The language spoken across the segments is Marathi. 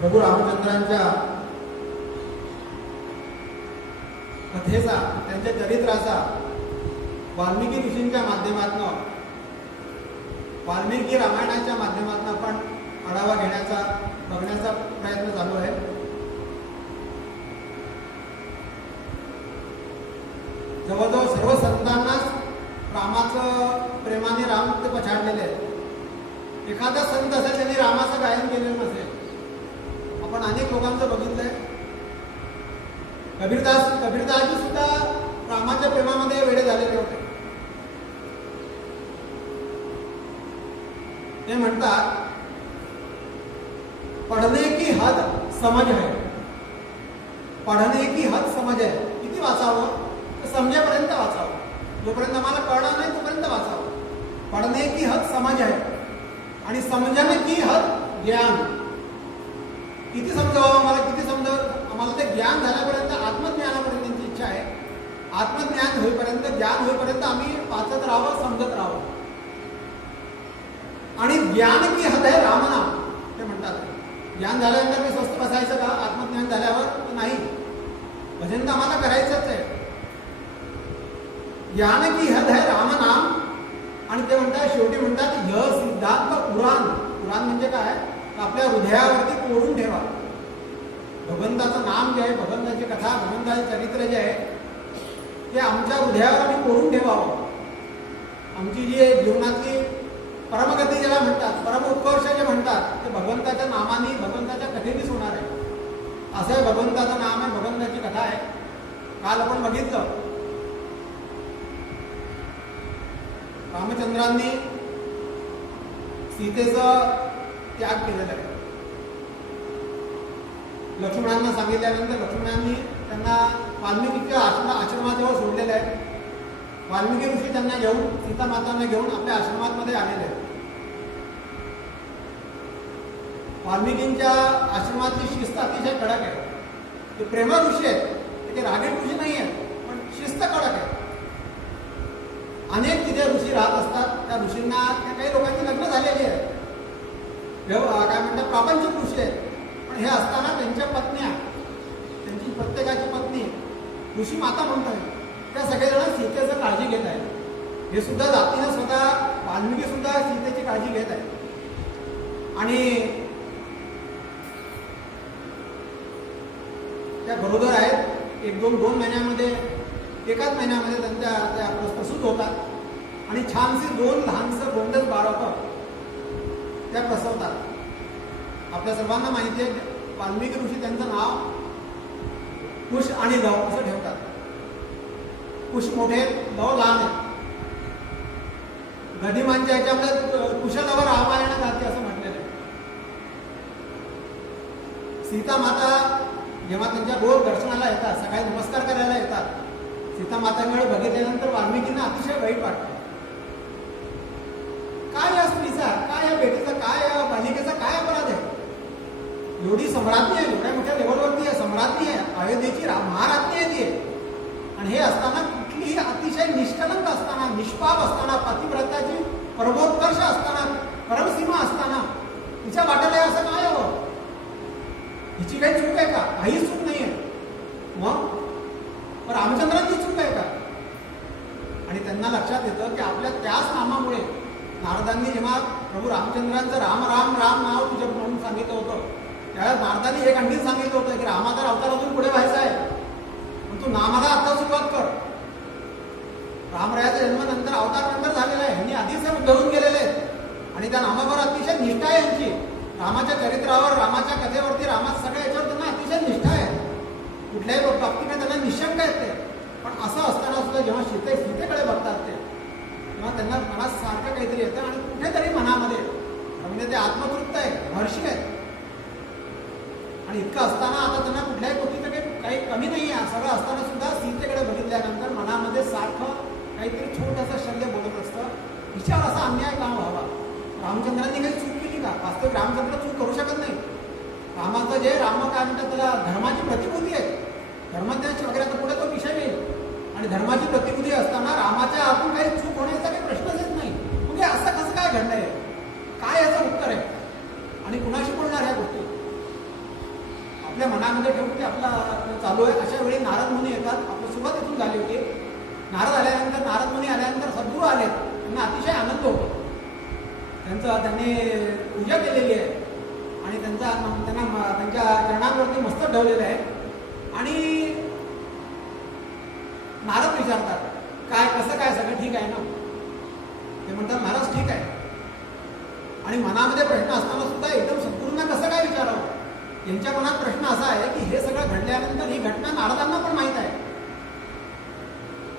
प्रभू रामचंद्रांच्या कथेचा, त्यांच्या चरित्राचा वाल्मिकी ऋषींच्या माध्यमातून, वाल्मिकी रामायणाच्या माध्यमातून आपण आढावा घेण्याचा, बघण्याचा प्रयत्न चालू आहे. जवळजवळ सर्व संतांनाच रामाचं प्रेमाने राम ते पछाडलेले आहेत. एखादा संत असेल त्यांनी रामाचं गायन केलेलं नसेल. आपण अनेक लोकांचं बघितलंय. कबीरदासजी सुद्धा रामाच्या प्रेमामध्ये वेडे झालेले होते. ते म्हणतात, पढ़ने की हद समझ है. पढ़ने की हद समझ है. किती वाचावं तर समजेपर्यंत वाचावं. जोपर्यंत आम्हाला कळणार नाही तोपर्यंत वाचावं. पढ़ने की हद समझ है आणि समजणे की हद ज्ञान. किती समजावं आम्हाला, किती आम्हाला ते ज्ञान झाल्यापर्यंत, आत्मज्ञानापर्यंत त्यांची इच्छा आहे. आत्मज्ञान होईपर्यंत, ज्ञान होईपर्यंत आम्ही वाचत राहावं, समजत राहावं. आणि ज्ञान की हद आहे रामनाम. ते म्हणतात ज्ञान झाल्यानंतर मी स्वस्थ बसायचं का? आत्मज्ञान झाल्यावर नाही. भजन तर आम्हाला करायचंच आहे. ज्ञान की हद आहे रामनाम. आणि ते म्हणतात, शेवटी म्हणतात, य सिद्धांत पुराण. पुराण म्हणजे काय? आपल्या हृदयावरती कोरून ठेवा. भगवंताचं नाम जे आहे, भगवंताची कथा, भगवंताचे चरित्र जे आहे ते आमच्या हृदयावर आम्ही कोरून ठेवावं. आमची जी जीवनातली परमगती ज्याला म्हणतात, परम उत्कर्ष जे म्हणतात, ते भगवंताच्या नामाने, भगवंताच्या कथेनेच होणार आहे. असं आहे, भगवंताचं नाम आहे, भगवंताची कथा आहे. काल आपण बघितलं, रामचंद्रांनी सीतेचं त्याग केलेला आहे. लक्ष्मणांना सांगितल्यानंतर लक्ष्मणांनी त्यांना वाल्मिकीच्या आश्रमाजवळ सोडलेलं आहे. वाल्मिकी ऋषी त्यांना घेऊन, सीता मातांना घेऊन आपल्या आश्रमामध्ये आलेले आहेत. वाल्मिकींच्या आश्रमातली शिस्त अतिशय कडक आहे. ते प्रेम ऋषी आहेत, ते रागीट ऋषी नाही आहेत, पण शिस्त कडक आहे. अनेक तिथे ऋषी राहत असतात. त्या ऋषींना काही लोकांची लग्न झालेली आहे, काय म्हणतात, प्रापंचिक ऋषी आहेत. पण हे असताना त्यांच्या पत्न्या, त्यांची प्रत्येकाची पत्नी ऋषी माता म्हणतात, त्या सगळेजण सीतेचं काळजी घेत आहेत. हे सुद्धा जातीनं स्वतः वाल्मिकी सुद्धा सीतेची काळजी घेत आहेत. आणि त्या गरोदर आहेत. दोन महिन्यामध्ये, एकाच महिन्यामध्ये त्यांच्या त्या प्रसूत होतात. आणि छानशी दोन लहानसं गोंडस बाळकं त्या प्रसवतात. आपल्या सर्वांना माहिती आहे, वाल्मिकी ऋषी त्यांचं नाव कुश आणि लव असं ठेवतात. कुश मोठे, लव लहान आहे. गदिमांच्या ह्याच्यामध्ये कुशलवर रामायण जाते असं म्हटलेलं आहे. सीता माता जेव्हा त्यांच्या रोज दर्शनाला येतात, सकाळी नमस्कार करायला येतात, सीता मातांकडे बघितल्यानंतर वाल्मिकींना अतिशय वाईट वाटतं. निष्पाप असताना, पतिव्रताची परमोत्कर्ष असताना, परमसीमा असताना तिच्या वाटेला आहे असं काय हवं? हिची काही चूक आहे का? काहीच चूक नाही आहे. मग रामचंद्रांची चूक आहे का? आणि त्यांना लक्षात येतं की आपल्या त्याच नामामुळे नारदांनी जेव्हा प्रभू रामचंद्रांचं राम राम राम नाव तुझं म्हणून सांगितलं होतं, त्यावेळेस नारदांनी हे खंडित सांगितलं होतं की रामाचा अवतार अजून पुढे व्हायचा आहे, पण तू नामाला आता सुरुवात कर. रामरायाचा जन्म नंतर, अवतार नंतर झालेला आहे. यांनी आधीच हे उद्धरून गेलेले आहेत आणि त्या नामावर अतिशय निष्ठा आहे यांची. रामाच्या चरित्रावर, रामाच्या कथेवरती, रामाच्या सगळ्या याच्यावर त्यांना अतिशय निष्ठा आहे. कुठल्याही बाबतीने त्यांना निशंक आहेत ते. पण असं असताना सुद्धा जेव्हा सीतेकडे बघतात ते, तेव्हा त्यांना मनात सारखं काहीतरी येतं आणि कुठेतरी मनामध्ये म्हणजे ते आत्मतृप्त आहे, हर्षी आहे. आणि इतकं असताना आता त्यांना कुठल्याही गोष्टीचं काही कमी नाही आहे. सगळं असताना सुद्धा सीतेकडे बघितल्यानंतर मनामध्ये सारखं काहीतरी छोटंसं शल्य बोलत असतं, हिच्यावर असा अन्याय का व्हावा? रामचंद्रांनी काही चूक केली का? वास्तविक रामचंद्र चूक करू शकत नाही. रामाचं जे राम काय म्हणतात त्याला धर्माची प्रतिकृती आहे. धर्मज्ञान वगैरे आता पुढे तो विषय येईल. आणि धर्माची प्रतिकृती असताना रामाच्या हातून काही चूक होण्याचा काही प्रश्नच येत नाही. म्हणजे असं कसं काय घडलंय? काय याचं उत्तर आहे? आणि कुणाशी बोलणार ह्या गोष्टी? आपल्या मनामध्ये ठेवून की आपला चालू आहे. अशा वेळी नारद मुनी येतात. आपली सुरुवात इथून झाली होती. नारद मुनी आल्यानंतर सद्गुरू आले. त्यांना अतिशय आनंद होतो. त्यांनी पूजा केलेली आहे आणि त्यांच्या चरणांवरती मस्तक ठेवलेलं आहे. आणि नारद विचारतात, काय कसं काय, सगळं ठीक आहे ना? ते म्हणतात महाराज ठीक आहे. आणि मनामध्ये प्रश्न असताना सुद्धा एकदम सद्गुरूंना कसं काय विचारावं? यांच्या मनात प्रश्न असा आहे की हे सगळं घडल्यानंतर ही घटना नारदांना पण माहीत आहे.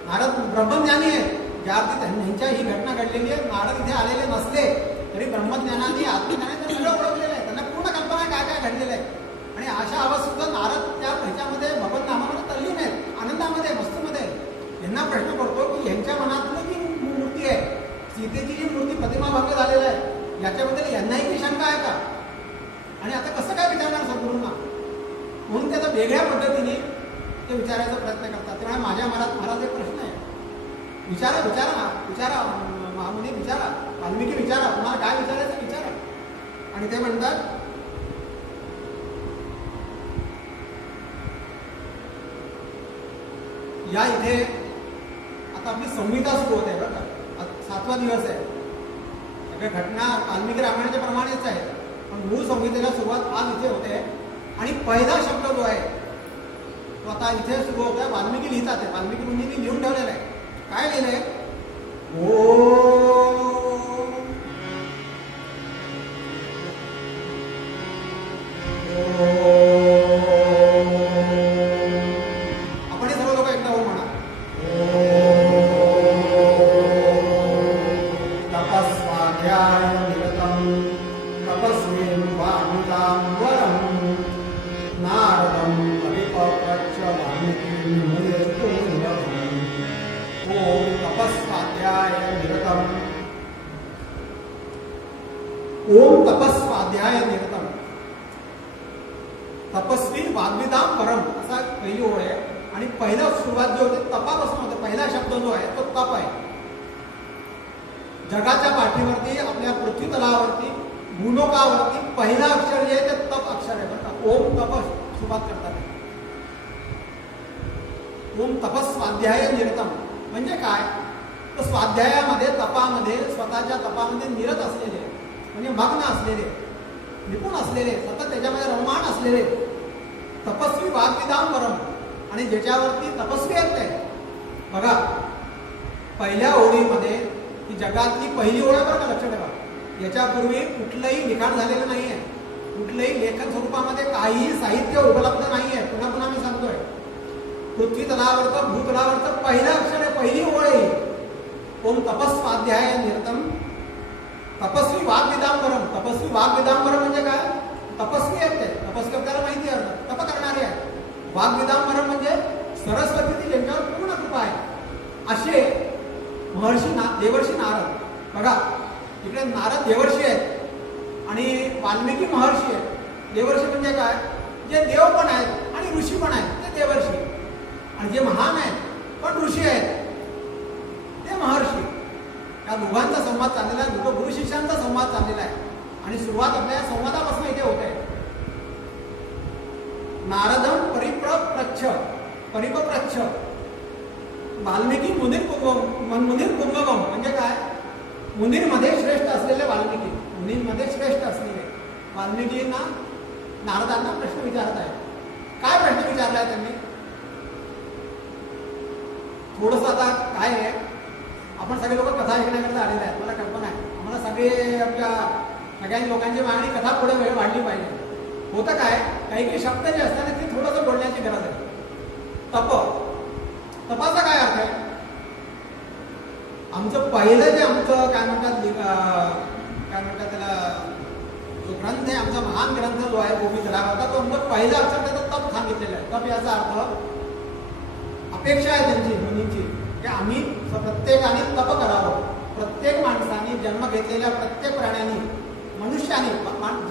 नारद ब्रह्मज्ञानी आहे. ज्या अर्थी त्यांच्या ही घटना घडलेली आहे, नारद इथे आलेले नसले तरी ब्रह्मज्ञानाने, आत्मज्ञानाने सगळं ओळखलेलं आहे. त्यांना पूर्ण कल्पना काय काय घडलेलं आहे. आणि अशा अवस्थेत सुद्धा नारद त्या ह्याच्यामध्ये भगवत नामामध्ये तल्लीन आहेत, आनंदामध्ये, मस्तीमध्ये. यांना प्रश्न पडतो की यांच्या मनातली जी मूर्ती आहे, सीतेची जी मूर्ती प्रतिमाभंग झालेला आहे, याच्याबद्दल यांनाही काही शंका आहे का? आणि आता कसं काय विचारणार सद्गुरूंना? म्हणून ते आता वेगळ्या पद्धतीने ते विचारायचा प्रयत्न करतात. त्यामुळे माझ्या मनात महाराज एक प्रश्न आहे, विचारा महामुनी विचारा, वाल्मिकी विचारा, तुम्हाला काय विचारायचं विचारा. आणि ते म्हणतात, या इथे आता आपली संहिता सुरू होते बरं का. 7वा दिवस आहे. सगळ्या घटना वाल्मिकी रामायणाच्या प्रमाणेच आहे, पण मूळ संहितेला सुरुवात आज इथे होते. आणि पहिला शब्द जो आहे तो आता इथे सुरू होत आहे. वाल्मिकी लिहितात. वाल्मिकी मुनींनी लिहून ठेवलेला आहे. काय लिहिलंय? आपण सर्व लोक एकदा हो म्हणा. तपस्वाध्याय निरतम तपस्वीं वामितां वरं नारदं परिपप्रच्छ वाल्मीकिं मुनिर्भूयः. ओम तपस्वाध्याय निरतम. ओम तपस्वाध्याय निरतम. तपस्वी वाग्विदां परम असा पहिली ओळ आहे. आणि पहिला सुरुवात जो होते तपापासून होते. पहिला शब्द जो आहे तो तप आहे. जगाच्या पाठीवरती, आपल्या पृथ्वी तलावरती, भूलोकावरती पहिला अक्षर जे आहे ते तप अक्षर आहे बरं का. ओम तप सुरुवात करतात. ओम तपस्वाध्याय निरतम म्हणजे काय? तर स्वाध्यायामध्ये, तपामध्ये, स्वतःच्या तपामध्ये निरत असलेले, म्हणजे मग्न असलेले, निपुण असलेले, सतत त्याच्यामध्ये रममाण असलेले, तपस्वी वाग्विदां परम. आणि ज्याच्यावरती तपस्वी आहेत ते बघा. पहिल्या ओळीमध्ये ही जगातली पहिली ओळ बरं का, लक्ष ठेवा. याच्यापूर्वी कुठलंही लिखाण झालेलं नाही आहे. कुठलंही लेखन स्वरूपामध्ये काहीही साहित्य उपलब्ध नाही आहे. पुन्हा पुन्हा मी सांगतोय, पृथ्वी तलावरचं, भूतलावरचं पहिलं अक्षर आहे, पहिली ओळ आहे. ओम तपस्वाध्याय निरतम. तपस्वी वाग्विदां परम. तपस्वी वाग्विदां परम म्हणजे काय? तपस्वी आहेत ते. तपस्वी आपल्याला माहिती आहे, तप करणारे आहेत. वाग्विदां परम म्हणजे सरस्वतीची ज्यांच्यावर पूर्ण कृपा आहे असे महर्षी देवर्षी नारद. बघा इकडे नारद देवर्षी आहेत आणि वाल्मिकी महर्षी आहेत. देवर्षी म्हणजे काय? जे देव पण आहेत आणि ऋषी पण आहेत ते देवर्षी. आणि जे महान आहेत पण ऋषी आहेत ते महर्षी. या दोघांचा संवाद चाललेला आहे, दोघं गुरु शिष्यांचा संवाद चाललेला आहे. आणि सुरुवात आपल्या संवादापासून इथे होते. नारदम परिप्रच्छ वाल्मिकी मुनीर पूर्वगम म्हणजे काय? मुनींमध्ये श्रेष्ठ असलेले वाल्मिकी, मुनींमध्ये श्रेष्ठ असलेले वाल्मिकींना नारदांना प्रश्न विचारत आहे. काय प्रश्न विचारलाय त्यांनी? थोडस आता काय आहे, आपण सगळे लोक कथा ऐकण्याकरता आलेले आहेत, मला कल्पना आहे. आम्हाला सगळे आपल्या सगळ्या लोकांची मागणी कथा पुढे वेळ वाढली पाहिजे. होतं काय, काही काही शब्द जे असतात ते थोडंसं बोलण्याची गरज आहे. तपाचा काय अर्थ आहे? आमचं पहिलं जे आमचं काय म्हणतात त्याला जो ग्रंथ आहे, आमचा महान ग्रंथ जो आहे गोपी जलावरचा, तो आमचं पहिला अक्षर त्याचा तप सांगितलेला आहे. तप याचा अर्थ अपेक्षा आहे त्यांची, मुनींची, की आम्ही प्रत्येकाने तप करावं. प्रत्येक माणसाने, जन्म घेतलेल्या प्रत्येक प्राण्याने, मनुष्याने,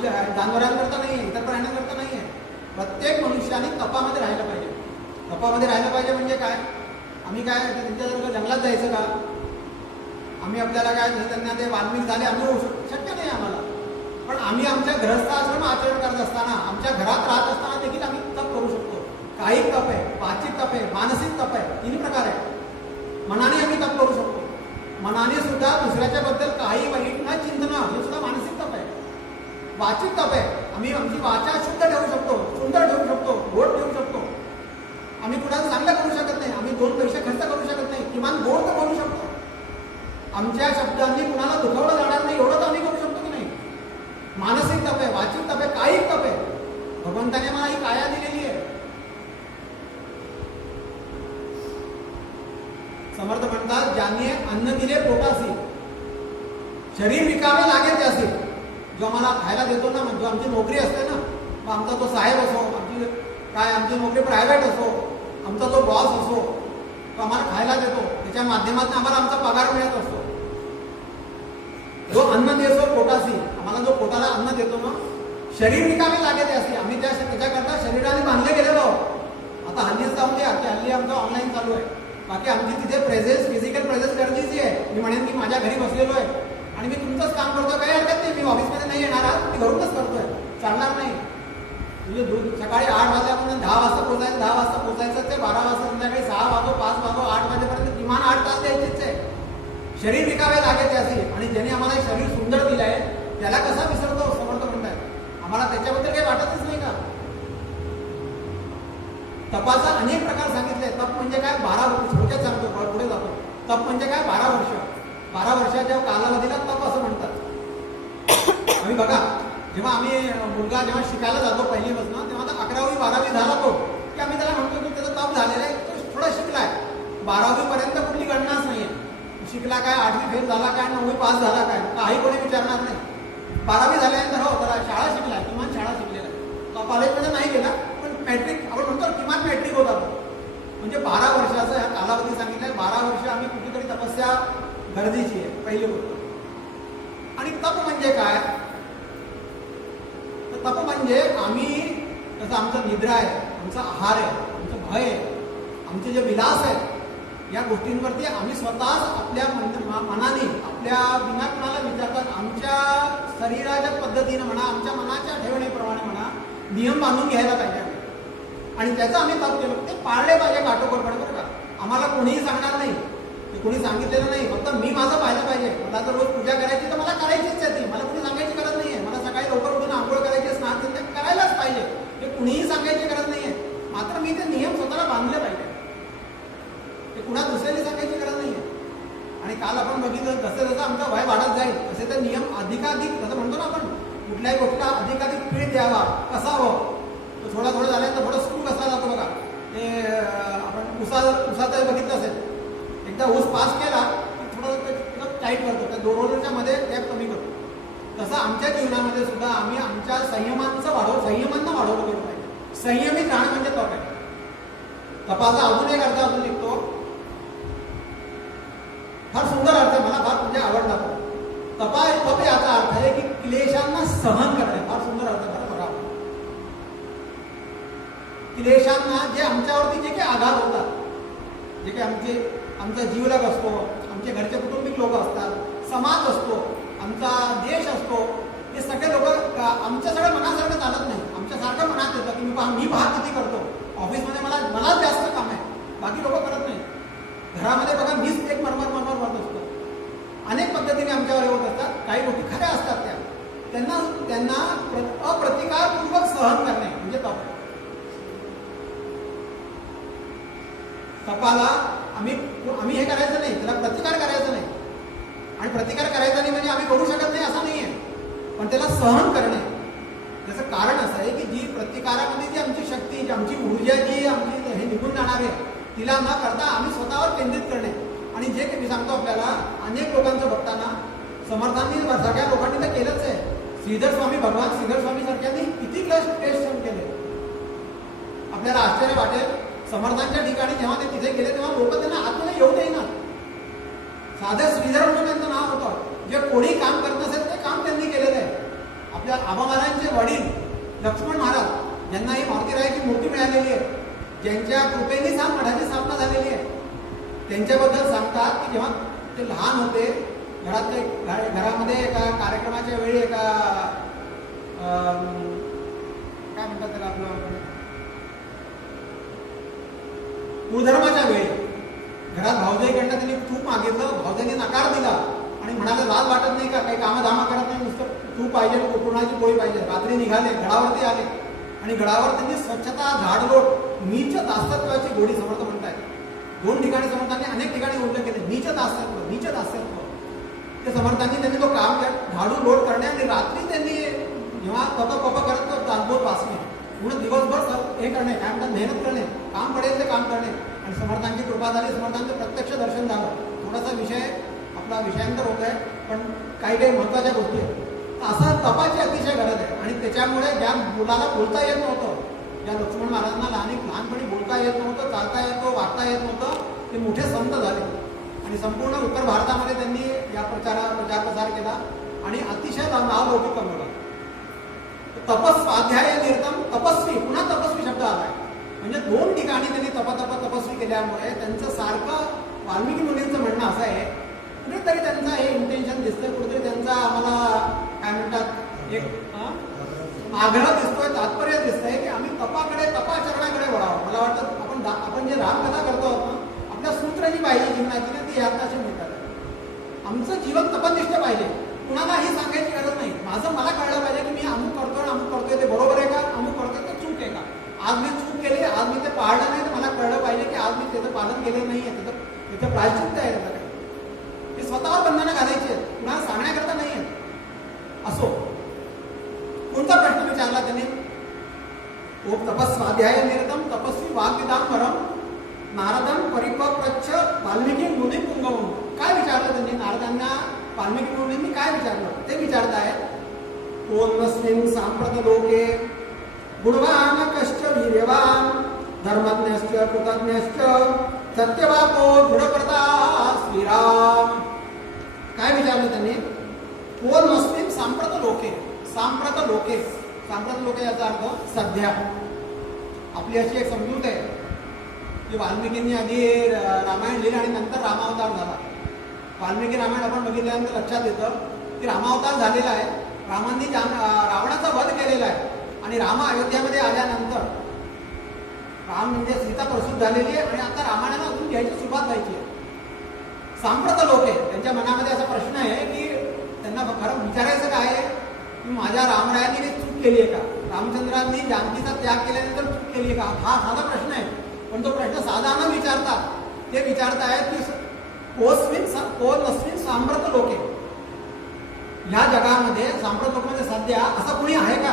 जनावरांकरता नाही आहे, इतर प्राण्यांकरता नाही आहे, प्रत्येक मनुष्याने तपामध्ये राहिलं पाहिजे. तपामध्ये राहिलं पाहिजे म्हणजे काय? आम्ही काय त्यांच्यासारखं जंगलात जायचं का? आम्ही आपल्याला काय त्यांना ते वाल्मिक झाले आम्ही होऊ शक्य नाही आम्हाला. पण आम्ही आमच्या गृहस्थ आश्रम आचरण करत असताना, आमच्या घरात राहत असताना देखील आम्ही तप करू शकतो. काही तप आहे, वाचिक तप आहे, मानसिक तप आहे, तीन प्रकार आहे. मनाने आम्ही तप करू शकतो. मनाने सुद्धा दुसऱ्याच्या बद्दल काही वाईट न चिंतन, हे सुद्धा मानसिक तप आहे. वाचिक तप आहे, आम्ही आमची वाचा शुद्ध ठेवू शकतो, सुंदर ठेवू शकतो, गोड ठेवू शकतो. आम्ही कुणाला चांगलं करू शकत नाही, आम्ही 2 पैसे खर्च करू शकत नाही, किमान गोड तर करू शकतो. आमच्या शब्दांनी कुणाला दुखावलं जाणार नाही एवढं तर आम्ही करू शकतो की नाही? मानसिक तप आहे, वाचिक तप आहे, कायिक तप आहे. भगवंताने मला ही काया दिलेली आहे. समर्थ म्हणतात, ज्याने अन्न दिले पोटासी, शरीर विकावे लागे त्यासी. जो आम्हाला खायला देतो ना, म्हणजे आमची नोकरी असते ना, मग आमचा तो साहेब असो, आमची नोकरी प्रायव्हेट असो, आमचा जो बॉस असो, तो आम्हाला खायला देतो, त्याच्या माध्यमातून आम्हाला आमचा पगार मिळत असतो. जो अन्न देतो पोटासी, आम्हाला जो पोटाला अन्न देतो ना, शरीर रिकामे लागे त्यासी, आम्ही त्याच्याकरता शरीराने बांधले गेलेलो आहोत. आता हल्लीच जाऊन द्या की हल्ली आमचं ऑनलाईन चालू आहे. बाकी आमची तिथे प्रेझेन्स, फिजिकल प्रेझेन्स गरजेची आहे. मी म्हणेन की माझ्या घरी बसलेलो आहे आणि मी तुमचंच काम करतो, काही हरकत नाही. मी ऑफिसमध्ये नाही येणार आहात, मी घरूनच करतोय, चालणार नाही. म्हणजे सकाळी 8 वाजल्यापासून 10 वाजता पोहोचायचं, 10 वाजता पोहोचायचं ते 12 वाजता, संध्याकाळी 6 वाजो, 5 वाजो, 8 वाजेपर्यंत किमान 8 तास द्यायचेच आहे. शरीर विकावे लागेल त्याचे. आणि ज्याने आम्हाला शरीर सुंदर दिलं आहे त्याला कसा विसरतो? समर्थ म्हणतात आम्हाला त्याच्याबद्दल काही वाटतच नाही का? तपाचा अनेक प्रकार सांगितले. तप म्हणजे काय? 12 वर्ष, थोडक्यात सांगतो, पुढे जातो. तप म्हणजे काय? 12 वर्ष. 12 वर्षाच्या कालावधीला तप असं म्हणतात. आम्ही बघा, जेव्हा आम्ही मुलगा जेव्हा शिकायला जातो पहिलीपासून, तेव्हा तर 11वी 12वी झाला तो, की आम्ही त्याला म्हणतो की त्याचा तप झालेला आहे, तो थोडा शिकलाय. 12वी पर्यंत कुठली गणनाच नाहीये. शिकला काय, 8वी फेल झाला काय, 9वी पास झाला काय, काही कोणी विचारणार नाही. 12वी झाल्यानंतर हो त्याला शाळा शिकलाय, किमान शाळा शिकलेला. कॉलेजमध्ये नाही गेला, पण मॅट्रिक आपण म्हणतो किमान मॅट्रिक होता तो. म्हणजे 12 वर्षाचा हा कालावधी सांगितलाय. 12 वर्ष आम्ही कुठेतरी तपस्या गरजेची आहे, पहिली गोष्ट. आणि तप म्हणजे काय? तर तप म्हणजे आम्ही, जसं आमचं निद्रा आहे, आमचा आहार आहे, आमचं भय आहे, आमचे जे विलास आहेत, या गोष्टींवरती आम्ही स्वतःच आपल्या मनाने, आपल्या बिना कुणाला विचारतात, आमच्या शरीराच्या पद्धतीनं म्हणा, आमच्या मनाच्या ठेवणीप्रमाणे म्हणा, नियम बांधून घ्यायला पाहिजे. आणि त्याचं आम्ही तप केलं, ते पाळले पाहिजे काटोकोरपणे. बरं का, आम्हाला कोणीही सांगणार नाही, ते कोणी सांगितलेलं नाही, फक्त मी माझं पाहिलं पाहिजे. मला जर रोज पूजा करायची तर मला करायचीच आहे ती, मला कोणी सांगायची गरज नाही आहे. मला सकाळी लवकर उठून आंघोळ करायची, स्नान करायलाच पाहिजे, हे कुणीही सांगायची गरज नाही आहे. मात्र मी ते नियम स्वतःला बांधले पाहिजे, ते कुणा दुसऱ्याने सांगायची गरज नाही आहे. आणि काल आपण बघितलं, जसं जसं आमचा वय वाढत जाईल तसे ते नियम अधिकाधिक, जसं म्हणतो ना आपण, कुठल्याही गोष्टीला अधिकाधिक पीठ द्यावा, कसा हवं, तो थोडा थोडं झाल्यानंतर थोडं स्क्रू कसला जातो बघा. ते आपण उसाचं बघितलं असेल, एकदा ऊस पास केला थोडं टाईट करतो, त्या दोरोच्या मध्ये गॅप कमी करतो. तसं आमच्या जीवनामध्ये सुद्धा आम्ही आमच्या संयमांना वाढवलं गेलं पाहिजे. संयमित राहणं म्हणजे तप आहे. तपाचा अजून एक अर्थ अजून निघतो, फार सुंदर अर्थ आहे, मला फार म्हणजे आवडला तो. तप याचा अर्थ आहे की क्लेशांना सहन करणे. फार सुंदर अर्थ आहे बघा. क्लेशांना, जे आमच्यावरती जे काही आघात होतात, जे काही आमचा जीवलग असतो, आमचे घरचे कुटुंबिक लोक असतात, समाज असतो, आमचा देश असतो, हे सगळे लोक आमच्या सगळं मनासारखं चालत नाही. आमच्यासारखं मनात येतं की मी भाग किती करतो, ऑफिसमध्ये मलाच जास्त काम आहे, बाकी लोक करत नाही. घरामध्ये बघा मीच एक मरमर होत असतो. अनेक पद्धतीने आमच्यावर होत असतात. काही गोष्टी खऱ्या असतात त्यांना अप्रतिकारपूर्वक सहन करणे म्हणजे तपाला आम्ही हे करायचं नाही, त्याला प्रतिकार करायचा नाही. आणि प्रतिकार करायचा नाही म्हणजे आम्ही करू शकत नाही असं नाही आहे, पण त्याला सहन करणे. त्याचं कारण असं आहे की जी प्रतिकारामध्ये जी आमची शक्ती, जी आमची ऊर्जा, जी आमची हे निघून जाणार आहे, तिला न करता आम्ही स्वतःवर केंद्रित करणे. आणि जे काही मी सांगतो आपल्याला, अनेक लोकांचं बघताना समर्थांनी सगळ्या लोकांनी तर केलंच आहे. श्रीधर स्वामी, भगवान श्रीधर स्वामी सारख्यांनी किती टेस्ट सहन केले. आपल्याला आश्चर्य वाटेल, समर्थांच्या ठिकाणी जेव्हा ते तिथे गेले तेव्हा लोक त्यांना आतमध्ये येऊ देईना. साधं श्रीधर म्हणून त्यांचं नाव होतं. जे कोणी काम करत असेल ते काम त्यांनी केलेलं आहे. आपल्या आबा महाराजांचे वडील लक्ष्मण महाराज, ज्यांना ही मारुतीरायाची मूर्ती मिळालेली आहे, ज्यांच्या कृपेने मठाची स्थापना झालेली आहे, त्यांच्याबद्दल सांगतात की जेव्हा ते लहान होते, घरामध्ये एका कार्यक्रमाच्या वेळी एका काय म्हणतात त्याला आपलं कुळधर्माच्या वेळी घरात भाऊजाईकडनं त्यांनी तूप मागितलं. भाऊजाईने नकार दिला आणि म्हणाले लाज वाटत नाही का, काही कामधामा करत नाही, नुसतं तूप पाहिजे, पुरणाची पोळी पाहिजे. रात्री निघाले, गडावरती आले आणि गडावर त्यांनी स्वच्छता, झाडलोट, नीच दासत्वाची गोडी समर्थ म्हणताय. 2 ठिकाणी समर्थांनी अनेक ठिकाणी उल्लेख केले, नीच दासत्व. ते समर्थांनी त्यांनी तो काम झाडू लोट करणे आणि रात्री त्यांनी जेव्हा पप करत तो तासभर वाचणे, पूर्ण दिवसभर हे करणे, काय म्हणतात मेहनत करणे, काम पडेल ते काम करणे. आणि समर्थांची कृपा झाली, समर्थांचं प्रत्यक्ष दर्शन झालं. थोडासा विषय आपला विषयांतर होत आहे, पण काही महत्त्वाच्या गोष्टी आहेत. असा तपाची अतिशय गरज आहे. आणि त्याच्यामुळे ज्या मुलाला बोलता येत नव्हतं, ज्या लक्ष्मण महाराजांना लहानपणी बोलता येत नव्हतं, चालता येतो, वागता येत नव्हतं, ते मोठे संत झाले. आणि संपूर्ण उत्तर भारतामध्ये त्यांनी या प्रचार प्रसार केला आणि अतिशय नावलौकिक कमवला. तपस्वाध्याय निरतम, तपस्वी, पुन्हा तपस्वी शब्द आलाय. म्हणजे 2 ठिकाणी त्यांनी तपस्वी केल्यामुळे त्यांचं सारखं वाल्मिकी मुनींचं म्हणणं असं आहे, कुठेतरी त्यांचं हे इंटेन्शन दिसतंय, कुठेतरी त्यांचा आम्हाला काय म्हणतात एक आग्रह दिसतोय, तात्पर्य दिसतंय की आम्ही तपाचरणाकडे वळावं. मला वाटतं आपण जे रामकथा करतो आहोत, आपल्या सूत्र जी पाहिजे जीवनाची ना, ती यात अशी मिळतात. आमचं जीवन तपनिष्ठ पाहिजे, कुणालाही सांगायची गरज नाही. मला कळलं पाहिजे की मी अमुक करतोय ते बरोबर आहे का, अमुक करतोय ते चूक आहे का. आज मी चूक केली, आज मी ते पाळलं नाही, तर मला कळलं पाहिजे की आज मी त्याचं पालन केलं नाहीये, त्याचं प्रायश्चित्त आहे. ते स्वतःवर बंधनं घालायची आहेत, कुणाला सांगण्याकरता नाही आहेत. असो, कोणता प्रश्न विचारला त्याने? ओम तपस्वाध्याय निरतम तपस्वी वाग्विदांबरम नारदम परिपप्रच्छ वाल्मिकी मुनी पुंगवून. काय विचारलं त्यांनी नारदांना? वाल्मिकी मुनींनी काय विचारलं ते विचारतायत. कोन्नस्मिन् सांप्रत लोके गुणवान कश्च वीर्यवान धर्मज्ञश्च कृतज्ञश्च सत्यवाको दृढव्रता श्रीराम. काय विचारलं त्यांनी? कोन्नस्मिन् सांप्रत लोके. सांप्रत लोके याचा अर्थ सध्या. आपली अशी एक समजूत आहे की वाल्मिकींनी आधी रामायण लिहिलं आणि नंतर रामावतार झाला. वाल्मिकी रामायण आपण बघितल्यानंतर लक्षात येतं की रामावतार झालेला आहे. रामांनी रावणाचा वध केलेला आहे आणि राम अयोध्यामध्ये आल्यानंतर राम म्हणजे सीता प्रसूत झालेली आहे आणि आता रामायणाला अजून घ्यायची सुरुवात व्हायची आहे. सांप्रत लोके, त्यांच्या मनामध्ये असा प्रश्न आहे की त्यांना खरं विचारायचं काय आहे की माझ्या रामरायांनी चूक केली आहे का, रामचंद्रांनी जानकीचा त्याग केल्यानंतर चूक केली आहे का, हा साधा प्रश्न आहे. पण तो प्रश्न साधा न विचारतात ते विचारतायत की कोन्नस्मिन् सांप्रत लोके. ह्या जगामध्ये सांप्रत लोकांमध्ये सध्या असं कोणी आहे का?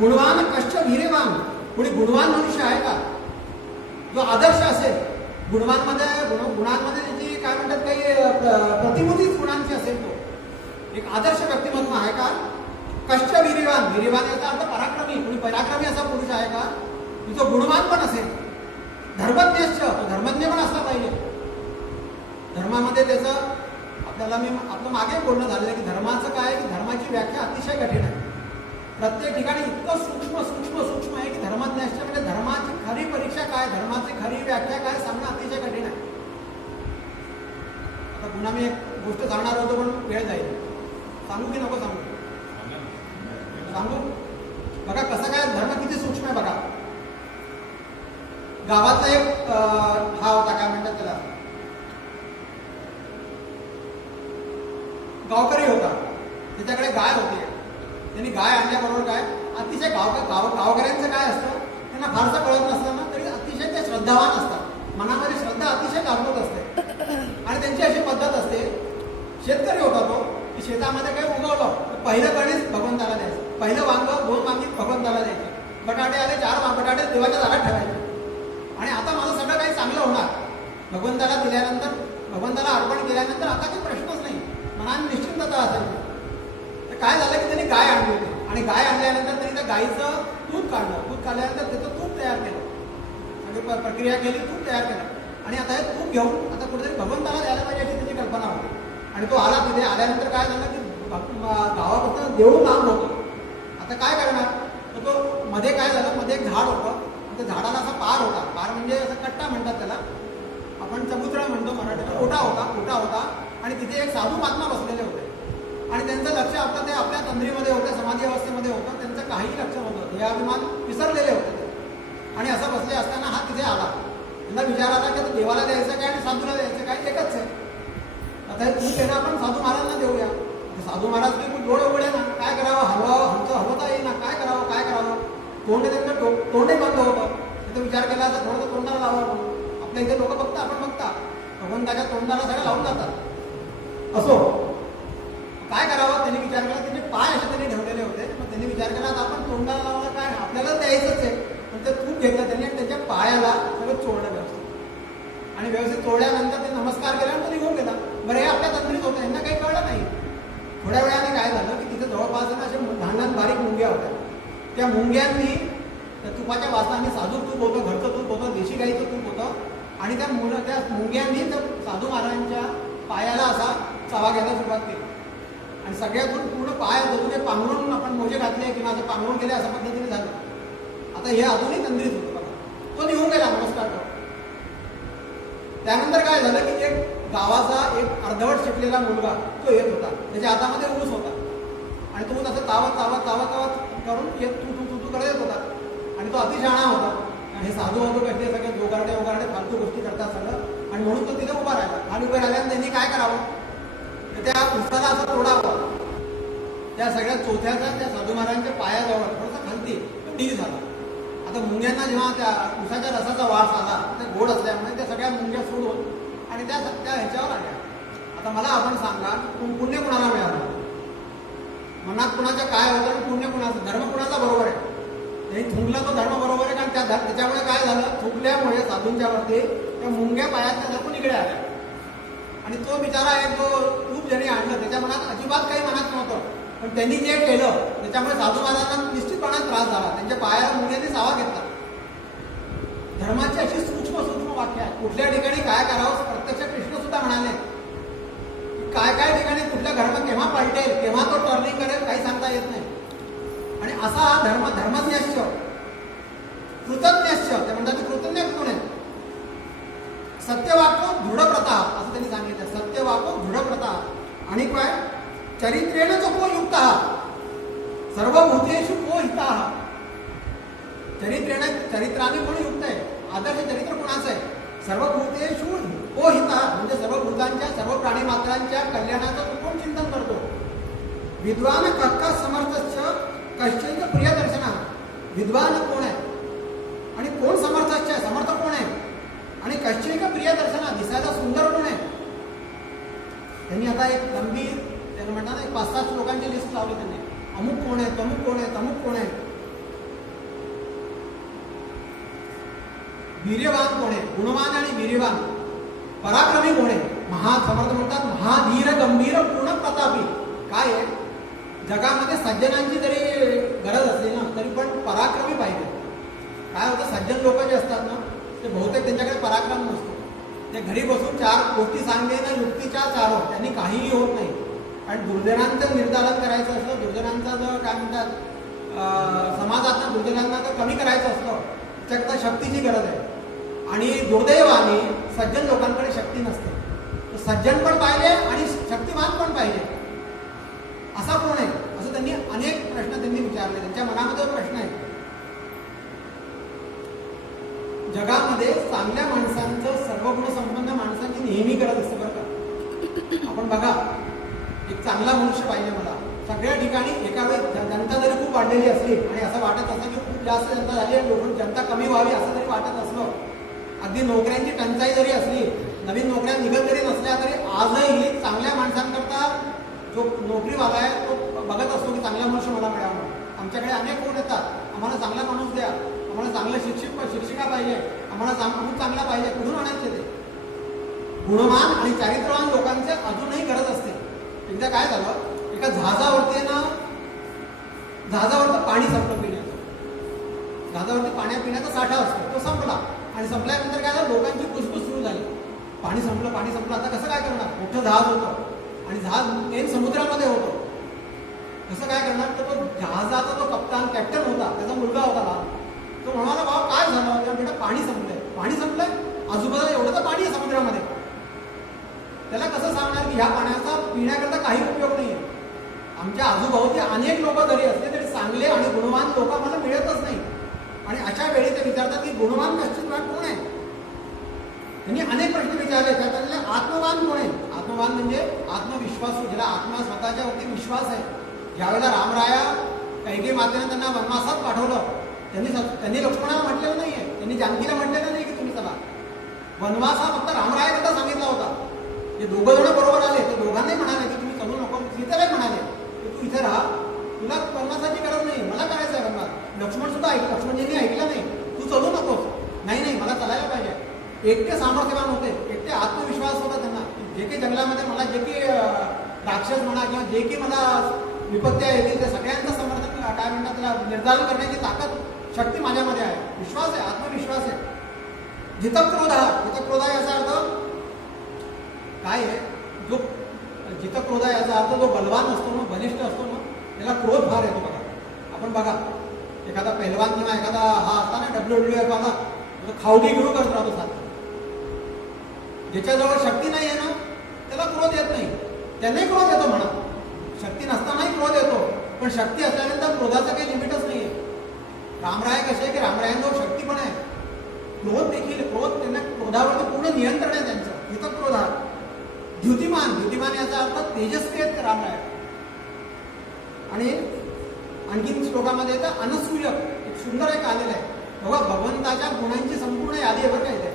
गुणवान कश्च वीर्यवान, कोणी गुणवान मनुष्य आहे का जो आदर्श असेल? गुणांमध्ये त्याची काय म्हणतात काही प्रतिमूर्तीच गुणांची असेल, तो एक आदर्श व्यक्तिमत्व आहे का? कश्च वीर्यवान, याचा अर्थ पराक्रमी, कोणी पराक्रमी असा पुरुष आहे का जो गुणवान पण असेल? धर्मज्ञश्च, धर्मज्ञ पण असला पाहिजे. धर्मामध्ये त्याचं आपलं मागे बोलणं झालेलं आहे की धर्माचं काय की धर्माची व्याख्या अतिशय कठीण आहे. प्रत्येक ठिकाणी इतकं सूक्ष्म आहे की धर्मज्ञाश्च म्हणजे धर्माची खरी परीक्षा काय, धर्माची खरी व्याख्या काय सांगणं अतिशय कठीण आहे. आता पुन्हा मी एक गोष्ट सांगणार होतो पण वेळ जाईल. सांगू की नको सांगू? सांगू. बघा कसं काय धर्म किती सूक्ष्म आहे बघा. गावातला एक हा होता, काय म्हणतात त्याला, गावकरी होता. त्याच्याकडे गाय होती. त्यांनी गाय आणल्याबरोबर काय अतिशय गावकऱ्यांचं काय असतं, त्यांना फारसं कळत नसतं ना तरी अतिशय ते श्रद्धावान असतात. मनामध्ये श्रद्धा अतिशय जागृत असते आणि त्यांची अशी पद्धत असते. शेतकरी होता तो, की शेतामध्ये काही उगवलं तर पहिलं कणीस भगवंताला द्यायचं. पहिलं वांग 2 वांगी भगवंताला द्यायचे. बटाटे आले 4 बटाटे देवाच्या जागात ठेवायचे. आणि आता माझं सगळं काही चांगलं होणार. भगवंताला दिल्यानंतर, भगवंताला अर्पण केल्यानंतर आता काही प्रश्नच नाही, मनाने निश्चिंतता असायची. तर काय झालं की त्यांनी गाय आणली होती आणि गाय आणल्यानंतर त्यांनी त्या गायीचं दूध काढलं. दूध काढल्यानंतर त्याचं तूप तयार केलं. म्हणजे प्रक्रिया केली, तूप तयार केलं. आणि आता हे तूप घेऊन आता कुठेतरी भगवंताला द्यायला पाहिजे अशी त्याची कल्पना होती. आणि तो आला तिथे. आल्यानंतर काय झालं की गावापासून देऊळ लांब होतं. आता काय करणार, तर तो मध्ये काय झालं, मध्ये एक झाड होतं. त्या झाडाला असा पार होता. पार म्हणजे असं कट्टा म्हणतात त्याला, आपण चबुतरा म्हणतो मराठीत. ओटा होता आणि तिथे एक साधू महात्मा बसलेले होते. आणि त्यांचं लक्ष आता ते आपल्या तंद्रीमध्ये होतं, समाधी अवस्थेमध्ये होतं. त्यांचं काहीही लक्ष नव्हतं. हे अभिमान विसरलेले होते ते. आणि असं बसले असताना हा तिथे आला. त्यांना विचार आला की देवाला द्यायचं काय आणि साधूला द्यायचं काय, एकच आहे. आता हे तुम्ही त्यांना आपण साधू महाराजांना देऊया. साधू महाराज की डोळे उघडे ना, काय करावं, हलवता येईना, काय करावं. तोंड त्यांचं तोंडही बंद होतं. तिथं विचार केला तर थोडंसं तोंडाला लावावं. आपल्या इथे लोक बघता, आपण बघता भगवंताच्या तोंडाला सगळं लावून जातात. असो, काय करावं त्यांनी विचार केला. त्यांचे पाय असे त्यांनी ठेवलेले होते. मग त्यांनी विचार केला आता आपण तोंडाला लावला काय, आपल्याला द्यायचंच आहे. पण ते तूप घेतलं त्यांनी आणि त्याच्या पायाला सगळं चोळलं व्यवस्थित. आणि व्यवस्थित चोळल्यानंतर ते नमस्कार केला आणि तो निघून गेला. बरं, हे आपल्या तंद्रीत होतं, यांना काही कळलं नाही. थोड्या वेळाने काय झालं की तिथे जवळपास असे लहान बारीक मुंग्या होत्या. त्या मुंग्यांनी त्या तुपाच्या वासनाने, साधू तूप होतं, घरचं तूप होतं, देशी गाईचं तूप होतं. आणि त्या मुंग्यांनी त्या साधू महाराजांच्या पायाला असा चावा घ्यायला सुरुवात केली. आणि सगळ्यातून पूर्ण पाय ते पांघरून आपण मोजे घातले किंवा असं पांघरून गेले अशा पद्धतीने झालं. आता हे अजूनही तंद्रीत होतं बघा. तो निघून गेला नमस्कार करून. त्यानंतर काय झालं की एक गावाचा एक अर्धवट शिकलेला मुलगा तो येत होता. त्याच्या हातामध्ये ऊस होता आणि तो असं तावत करून येत तू करत येत होता. आणि तो अतिशहाणा होता. हे साधू कसे सगळे दोगारडे फालतू गोष्टी करतात सगळं. आणि म्हणून तो तिथे उभा राहिला. आणि उभे राहिल्यानंतर त्यांनी काय करावं, तर त्या उसाला असं तोडावं. त्या सगळ्या चोथ्याचा त्या साधू महाराजांच्या पायाजवळ थोडंसं खालती डील झाला. आता मुंग्यांना जेव्हा त्या उसाच्या रसाचा वास आला, ते गोड असल्यामुळे त्या सगळ्या मुंग्या सोडून आणि त्या ह्याच्यावर आल्या. आता मला आपण सांगा, पुण्य कुणाला मिळालं, मनात कुणाच्या काय होतं आणि पुण्य कुणाचं, धर्म कुणाचा बरोबर आहे. त्यांनी थुंकला तो धर्म बरोबर आहे. कारण त्याच्यामुळे काय झालं, थुंकल्यामुळे साधूंच्या वरती त्या मुंग्या पायातल्या धरून इकडे आल्या. आणि तो बिचारा एक जो तूप ज्यांनी आणलं त्याच्या मनात अजिबात काही मनात नव्हतं. पण त्यांनी जे केलं त्याच्यामुळे साधू महाराजांना निश्चितपणात त्रास झाला. त्यांच्या पायाला मुंग्यांनी सावा घेतला. धर्माची अशी सूक्ष्म वाक्य आहे. कुठल्या ठिकाणी काय करावं, प्रत्यक्ष कृष्ण सुद्धा म्हणाले काय ठिकाणी कुठल्या धर्म केव्हा पलटेल, केव्हा तो टर्निंग करेल, काही सांगता येत नाही. आणि असा हा धर्मज्ञश्च कृतज्ञश्च, ते म्हणतात कृतज्ञ कोण आहे, सत्यवाको दृढप्रता असं त्यांनी सांगितलं. सत्यवाको दृढप्रता. आणि काय, चरित्रेण को युक्त सर्वभूतेषु को हिता. चरित्राने कोण युक्त आहे, आदर्श चरित्र कोणाचं आहे, सर्वभूतेषु को हिता म्हणजे सर्व भूतांच्या, सर्व प्राणी मात्रांच्या कल्याणाचं कोण चिंतन करतो. विद्वान कक्का समर्थश्च कश्चित प्रियदर्शना. विद्वान कोण आहे आणि कोण समर्थश्च, समर्थ कोण आहे आणि कश्चित प्रियदर्शना, दिसायला सुंदर कोण आहे. त्यांनी आता एक गंभीर, त्यांना म्हणतात ना, 5-7 लोकांची लिस्ट लावली त्यांनी. अमुक कोण आहे, तमुक कोण आहे, तमुक कोण आहे. वीर्यवान कोण आहे, गुणवान आणि वीर्यवान. पराक्रमी कोण आहे, महासमर्थ म्हणतात महाधीर गंभीर पूर्ण प्रतापी. काय आहे, जगामध्ये सज्जनांची जरी गरज असली ना तरी पण पराक्रमी पाहिजे. काय होतं, सज्जन लोक जे असतात ना ते बहुतेक त्यांच्याकडे पराक्रम नसतो. ते घरी बसून 4 गोष्टी सांगले ना युक्तीच्या 4 त्यांनी काहीही होत नाही. कारण दुर्जनांचं निर्धारण करायचं असलं, दुर्जनांचा जो काय म्हणतात समाजात दुर्जनांना जर कमी करायचं असलं त्याच्याकरता शक्तीची गरज आहे. आणि दुर्दैवाने सज्जन लोकांकडे शक्ती नसते. सज्जन पण पाहिजे आणि शक्तिमान पण पाहिजे. असा कोण आहे, असं त्यांनी अनेक प्रश्न त्यांनी विचारले. त्यांच्या मनामध्ये प्रश्न आहे. जगामध्ये चांगल्या माणसांचं, सर्वगुणसंपन्न माणसांची नेहमी गरज असते बरं का. आपण बघा, एक चांगला मनुष्य पाहिजे मला. सगळ्या ठिकाणी एका वेळेस जनता जरी खूप वाढलेली असली आणि असं वाटत असलं की खूप जास्त जनता झाली आणि जनता कमी व्हावी असं जरी वाटत असलं, अगदी नोकऱ्यांची टंचाई जरी असली, नवीन नोकऱ्या निघत जरी नसल्या तरी आजही चांगल्या माणसांकरता जो नोकरीवाला आहे तो बघत असतो की चांगला मनुष्य मला मिळावा. आमच्याकडे अनेक कोण येतात, आम्हाला चांगला माणूस द्या, आम्हाला चांगला शिक्षिका पाहिजे, आम्हाला चांगला पाहिजे. कुठून आणायचे ते? गुणवान आणि चारित्रवान लोकांचे अजूनही गरज असते. एकदा काय झालं, एका जहाजावरती पाणी संपलं पिण्याचं. जहाजावरती पिण्याचा साठा असतो, तो संपला आणि संपल्यानंतर काय झालं, लोकांची कुसकुस सुरू झाली. पाणी संपलं, आता कसं काय करणार? मोठं जहाज होतं आणि जहाज मेन समुद्रामध्ये होतं. कसं काय करणार? तर तो जहाजाचा जो कॅप्टन होता, त्याचा मुलगा होता, तो म्हणाला, बाबा काय झालं? बेटा पाणी संपलंय, आजूबाजूला एवढं तर पाणी आहे समुद्रामध्ये. त्याला कसं सांगणार की ह्या पाण्याचा पिण्याकरता काही उपयोग नाहीये. आमच्या आजूबाजूचे अनेक लोक जरी असले तरी चांगले आणि गुणवान लोक आम्हाला मिळतच नाही. आणि अशा वेळी ते विचारतात की गुणवान नश्चितवान कोण आहे? त्यांनी अनेक प्रश्न विचारले. त्यातले आत्मवान कोण आहे? आत्मवान म्हणजे आत्मविश्वासू, ज्याला आत्मा स्वतःच्यावरती विश्वास आहे. ज्यावेळेला रामराया कैकेयी मातेने त्यांना वनवासात पाठवलं, त्यांनी लक्ष्मणाला म्हटलेलं नाहीये, त्यांनी जानकीला म्हटलेलं नाही की तुम्ही चला. वनवास हा फक्त रामरायाकरता सांगितला होता. जे दोघं जण बरोबर आले ते दोघांनाही म्हणाले की तुम्ही चलू नको. सीतेला म्हणाले की तू इथे राहा, तुला वनवासाची गरज नाही, मला करायचं आहे वनवास. लक्ष्मणजींनी ऐकलं नाही, तू चलू नकोस. नाही, मला चालायला पाहिजे. एकटे सामर्थ्यवान होते, एकटे आत्मविश्वास होता त्यांना. जे काही जंगलामध्ये मला जे काही राक्षस म्हणा किंवा जे काही मला विपत्त्या येतील त्या सगळ्यांचं समर्थन, काय म्हणतात त्याला, निर्धारण करण्याची ताकद, शक्ती माझ्यामध्ये आहे. विश्वास आहे, आत्मविश्वास आहे. जितक्रोध याचा अर्थ काय आहे? जो जितक्रोध याचा अर्थ जो बलवान असतो ना, बलिष्ठ असतो ना, त्याला क्रोध फार येतो. बघा, आपण बघा, एखादा पहिलवान किंवा एखादा हा असता ना WWE वाला, खावडी गिळू करत राहतो सारखा. ज्याच्याजवळ शक्ती नाही आहे ना, त्याला क्रोध येत नाही. त्यांनाही क्रोध येतो म्हणा, शक्ती नसतानाही क्रोध येतो, पण शक्ती असल्यानंतर क्रोधाचं काही लिमिटच नाही आहे. रामराय कसे आहे की रामरायांजवळ शक्ती पण आहे, क्रोध त्यांना, क्रोधावरती पूर्ण नियंत्रण आहे त्यांचं. इथं क्रोध हा द्युतिमान याचा अर्थ तेजस्वी आहेत रामराय. आणि आणखीन श्लोकामध्ये येतं अनसूयक, एक सुंदर एक आलेलं आहे. बघा, भगवंताच्या गुणांची संपूर्ण यादी आहे बरं काय.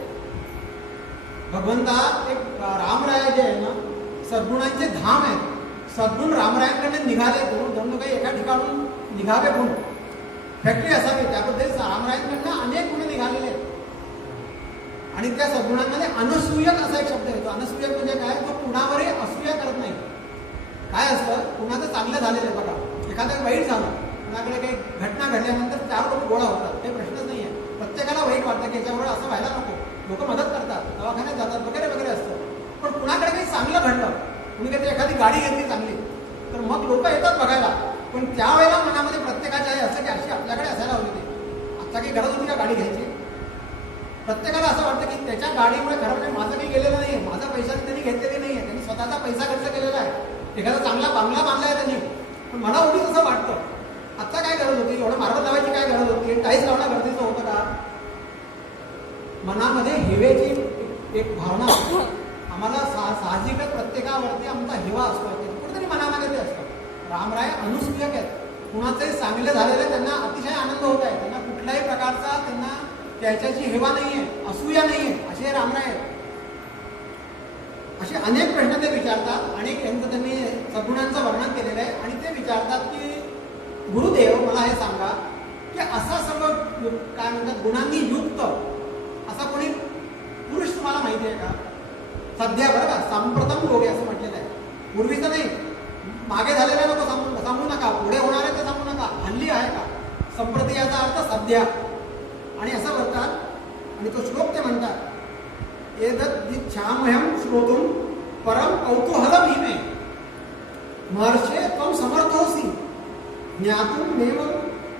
भगवंता एक रामराय जे आहे ना, सद्गुणांचे धाम आहेत. सद्गुण रामरायांकडे निघाले, दोन काही एका ठिकाणून निघावे गुण, फॅक्टरी असावी, त्याबद्दल रामरायांकडनं अनेक गुण निघालेले आहेत. आणि त्या सद्गुणांमध्ये अनसूयक असा एक शब्द येतो. अनसूयक म्हणजे काय? तो कुणावरही असूया करत नाही. काय असतं, कुणाचं चांगलं झालेलं आहे. बघा, एखादं वाईट झालं, कुणाकडे काही घटना घडल्यानंतर 4 लोक गोळा होतात, काही प्रश्नच नाही आहे. प्रत्येकाला वाईट वाटतं की याच्यावर असं व्हायला नको, लोक मदत करतात, दवाखान्यात जातात वगैरे वगैरे असतं. पण कुणाकडे काही चांगलं घडलं, कुणी काही एखादी गाडी घेतली चांगली, तर मग लोक येतात बघायला. पण त्यावेळेला मनामध्ये प्रत्येकाच्या आहे असं की अशी आपल्याकडे असायला हवी होती. आता काही गरज होती का गाडी घ्यायची? प्रत्येकाला असं वाटतं की त्याच्या गाडीमुळे खरं म्हणजे माझं काही गेलेलं नाही, माझा पैसा त्यांनी घेतलेली नाही आहे, त्यांनी स्वतःचा पैसा खर्च केलेला आहे, एखादा चांगला बांगला बांधला आहे त्यांनी. पण मला उगीच असं वाटतं, आता काय गरज होती, एवढं मार्बल लावायची काय गरज होती, टाईल्स लावणं गरजेचं होतं का? मनामध्ये हेवेची एक भावना असते. आम्हाला साहजिकच प्रत्येकावरती आमचा हेवा असतो, कुठेतरी मनामध्ये ते असतं. रामराय अनुसूयक आहेत, कुणाचंही चांगलं झालेलं आहे, त्यांना अतिशय आनंद होत आहे, त्यांना कुठल्याही प्रकारचा त्यांना त्याच्याची हेवा नाहीये, असूया नाहीये, असे रामराय आहेत. असे अनेक प्रश्न ते विचारतात आणि त्यांनी सद्गुणांचं वर्णन केलेलं आहे. आणि ते विचारतात की गुरुदेव मला हे सांगा की असा सर्व काय म्हणतात गुणांनी युक्त असा कोणी पुरुष तुम्हाला माहिती आहे का? सध्या बरं का, सांप्रतम लोक असं म्हटलेलं आहे. पूर्वीचं नाही, मागे झालेलं नको सांगू नका, पुढे होणार आहे ते सांगू नका, हल्ली आहे का? संप्रती याचा अर्थ सध्या. आणि असं म्हणतात, आणि तो श्लोक ते म्हणतात, एतच्छामह्यं श्रोतुं परम कौतूहलं मे महर्षे त्वं समर्थोसी ज्ञातुं मेव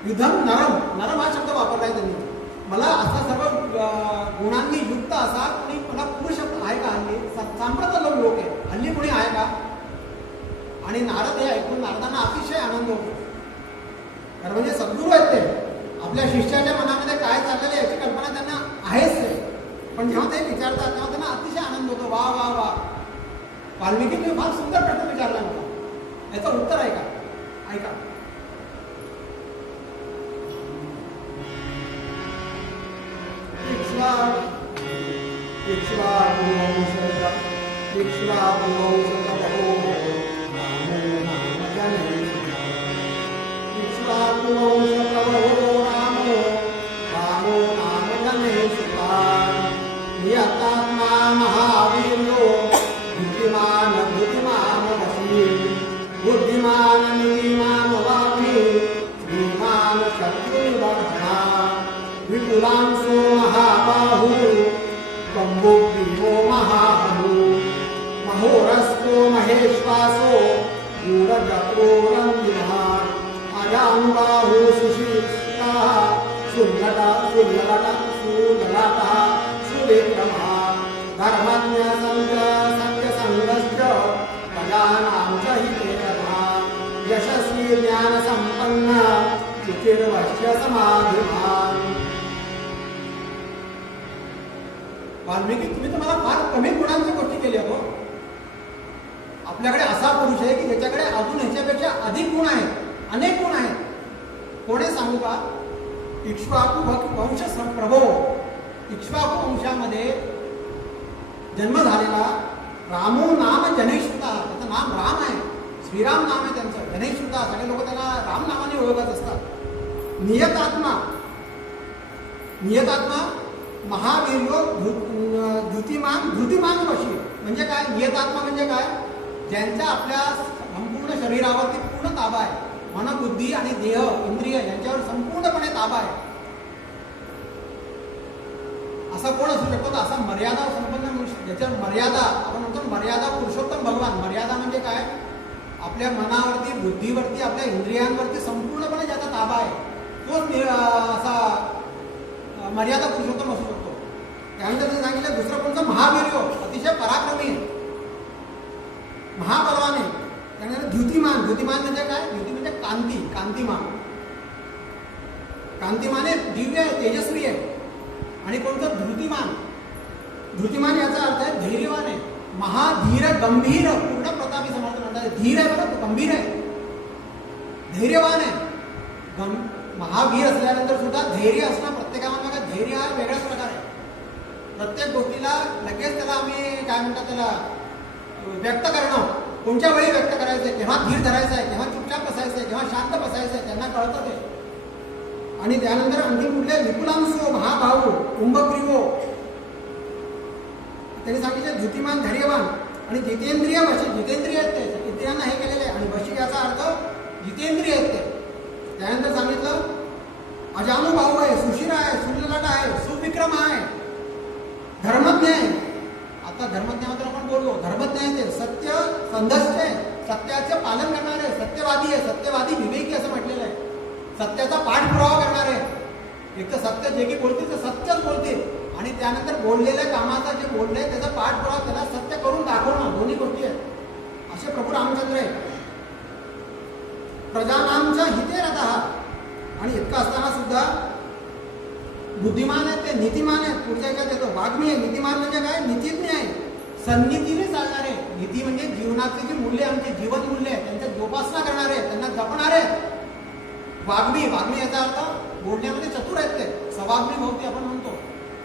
युधं नरम. नरम हा शब्द वापरलाय त्यांनी. मला असा सर्व गुणांनी युक्त असा कोणी मला पुरुष आहे का हल्ली? सांप्रत लोक आहे, हल्ली कोणी आहे का? आणि नारद हे ऐकून नारदांना अतिशय आनंद होतो. कारण म्हणजे सद्गुरू आहेत ते, आपल्या शिष्याच्या मनामध्ये काय चाललेलं आहे याची कल्पना त्यांना आहेच ते. पण जेव्हा ते विचारतात तेव्हा त्यांना अतिशय आनंद होतो. वा वा वा, वाल्मिकी तुम्ही फार सुंदर प्रश्न विचारला मला, याचं उत्तर ऐका. ऐका. बुद्धिमान नीतिमान वाग्मी श्रीमान शत्रुनिबर्हणा विपुलांशो महाबाहु कंबुग्रीवो महाबलु महोरस्तो महेश्वासो गूढचक्रोरन्विनः अजानुबाहु सुशीर्षितः सुललाटः सुविक्रमः धर्मज्ञ सत्यसङ्गश्च प्रजानां च हितेरतः यशस्वी ज्ञानसम्पन्न चितिर्वश्य समाधिमान्. वाल्मिकी तुम्ही तर मला फार कमी गुणांची गोष्टी केली हो. आपल्याकडे असा पुरुष आहे की ज्याच्याकडे अजून ह्याच्यापेक्षा अधिक गुण आहेत, अनेक गुण आहेत. कोणी सांगू का? इक्ष्वाकू वंश प्रभो, इक्ष्वाकू वंशामध्ये जन्म झालेला रामो नाम जनैश्रुता, त्याचं नाम राम आहे, श्रीराम नाम आहे त्यांचं, जनैश्रुता. सगळे लोक त्याला राम नावाने ओळखत असतात. नियतात्मा, नियतात्मा महावीर्यो धृतिमान वशी. म्हणजे काय नियतात्मा? म्हणजे काय? ज्यांच्या आपल्या संपूर्ण शरीरावरती पूर्ण ताबा आहे, मन बुद्धी आणि देह इंद्रिय यांच्यावर संपूर्णपणे ताबा आहे. असा कोण असू शकतो? असा मर्यादा संपन्न मनुष्य, ज्याच्यावर मर्यादा, आपण म्हणतो मर्यादा पुरुषोत्तम भगवान. मर्यादा म्हणजे काय? आपल्या मनावरती, बुद्धीवरती, आपल्या इंद्रियांवरती संपूर्णपणे ज्याचा ताबा आहे तो असा मर्यादा पुरुषोत्तम असू शकतो. त्यानंतर त्यांनी सांगितलं दुसरं कोणतं? महावीर्य, अतिशय पराक्रमी आहे, महाबलवान आहे. त्यानंतर द्युतिमान, द्युतिमान म्हणजे काय? द्युती म्हणजे कांती, कांतिमान. कांतिमान आहे, दिव्य आहे, तेजस्वी आहे. आणि कोणतं? धृतिमान. धृतिमान याचा अर्थ आहे धैर्यवान आहे, महाधीर गंभीर, पूर्ण प्रतापी समर्थ म्हणतात. धीर आहे बघा, गंभीर आहे, धैर्यवान आहे. महावीर असल्यानंतर सुद्धा धैर्य असणं प्रत्येकामध्ये, धैर्य हा वेगळाच प्रकार आहे. प्रत्येक गोष्टीला लगेच त्याला आम्ही काय म्हणतात त्याला व्यक्त करणं, कोणत्या वेळी व्यक्त करायचं आहे, केव्हा धीर धरायचा आहे, केव्हा चुपचाप बसायचं आहे, केव्हा शांत बसायचं आहे, त्यांना कळतं ते. आणि त्यानंतर आणखी कुठले? विपुलांशो महाभाऊ कुंभग्रीवो, त्यांनी सांगितले धृतिमान, धैर्यवान आणि जितेंद्रिय वशी. जितेंद्रिय आहेत ते, इंद्रियांना हे केलेले आहे. आणि वशी याचा अर्थ जितेंद्रिय आहेत ते. त्यानंतर सांगितलं अजानुभाऊ आहे, सुशीर आहे, सुललाट आहे, सुविक्रम आहे, धर्मज्ञ आहे. आता धर्मज्ञाबद्दल आपण बोललो. धर्मज्ञ आहे ते, सत्य संधष्ट आहे, सत्याचे पालन करणारे, सत्यवादी आहे, सत्यवादी विवेकी असं म्हटलेलं आहे. सत्याचा पाठपुरावा करणारे, एक तर सत्य जे की बोलतील ते सत्यच बोलतील, आणि त्यानंतर बोललेल्या कामाचा जे बोलले त्याचा पाठपुरावा, त्याला सत्य करून दाखवणं, दोन्ही गोष्टी आहेत. असे प्रभू रामचंद्र आहे. प्रजानांच्या हिते रथः, आणि इतकं असताना सुद्धा बुद्धिमान आहेत ते, नीतिमान आहेत. पुढच्या एका येतो वाग्मी आहे. नीतिमान म्हणजे काय? नीतिज्ञ आहे, सन्नीतीने चालणारे. नीती म्हणजे जीवनाचे जे मूल्य, आमचे जीवन मूल्य आहे त्यांच्या जोपासना करणारे, त्यांना जपणारे. वाग्मी, वाग्मी याचा अर्थ बोलण्यामध्ये चतुर आहेत ते, सवाग्मी भवती आपण म्हणतो,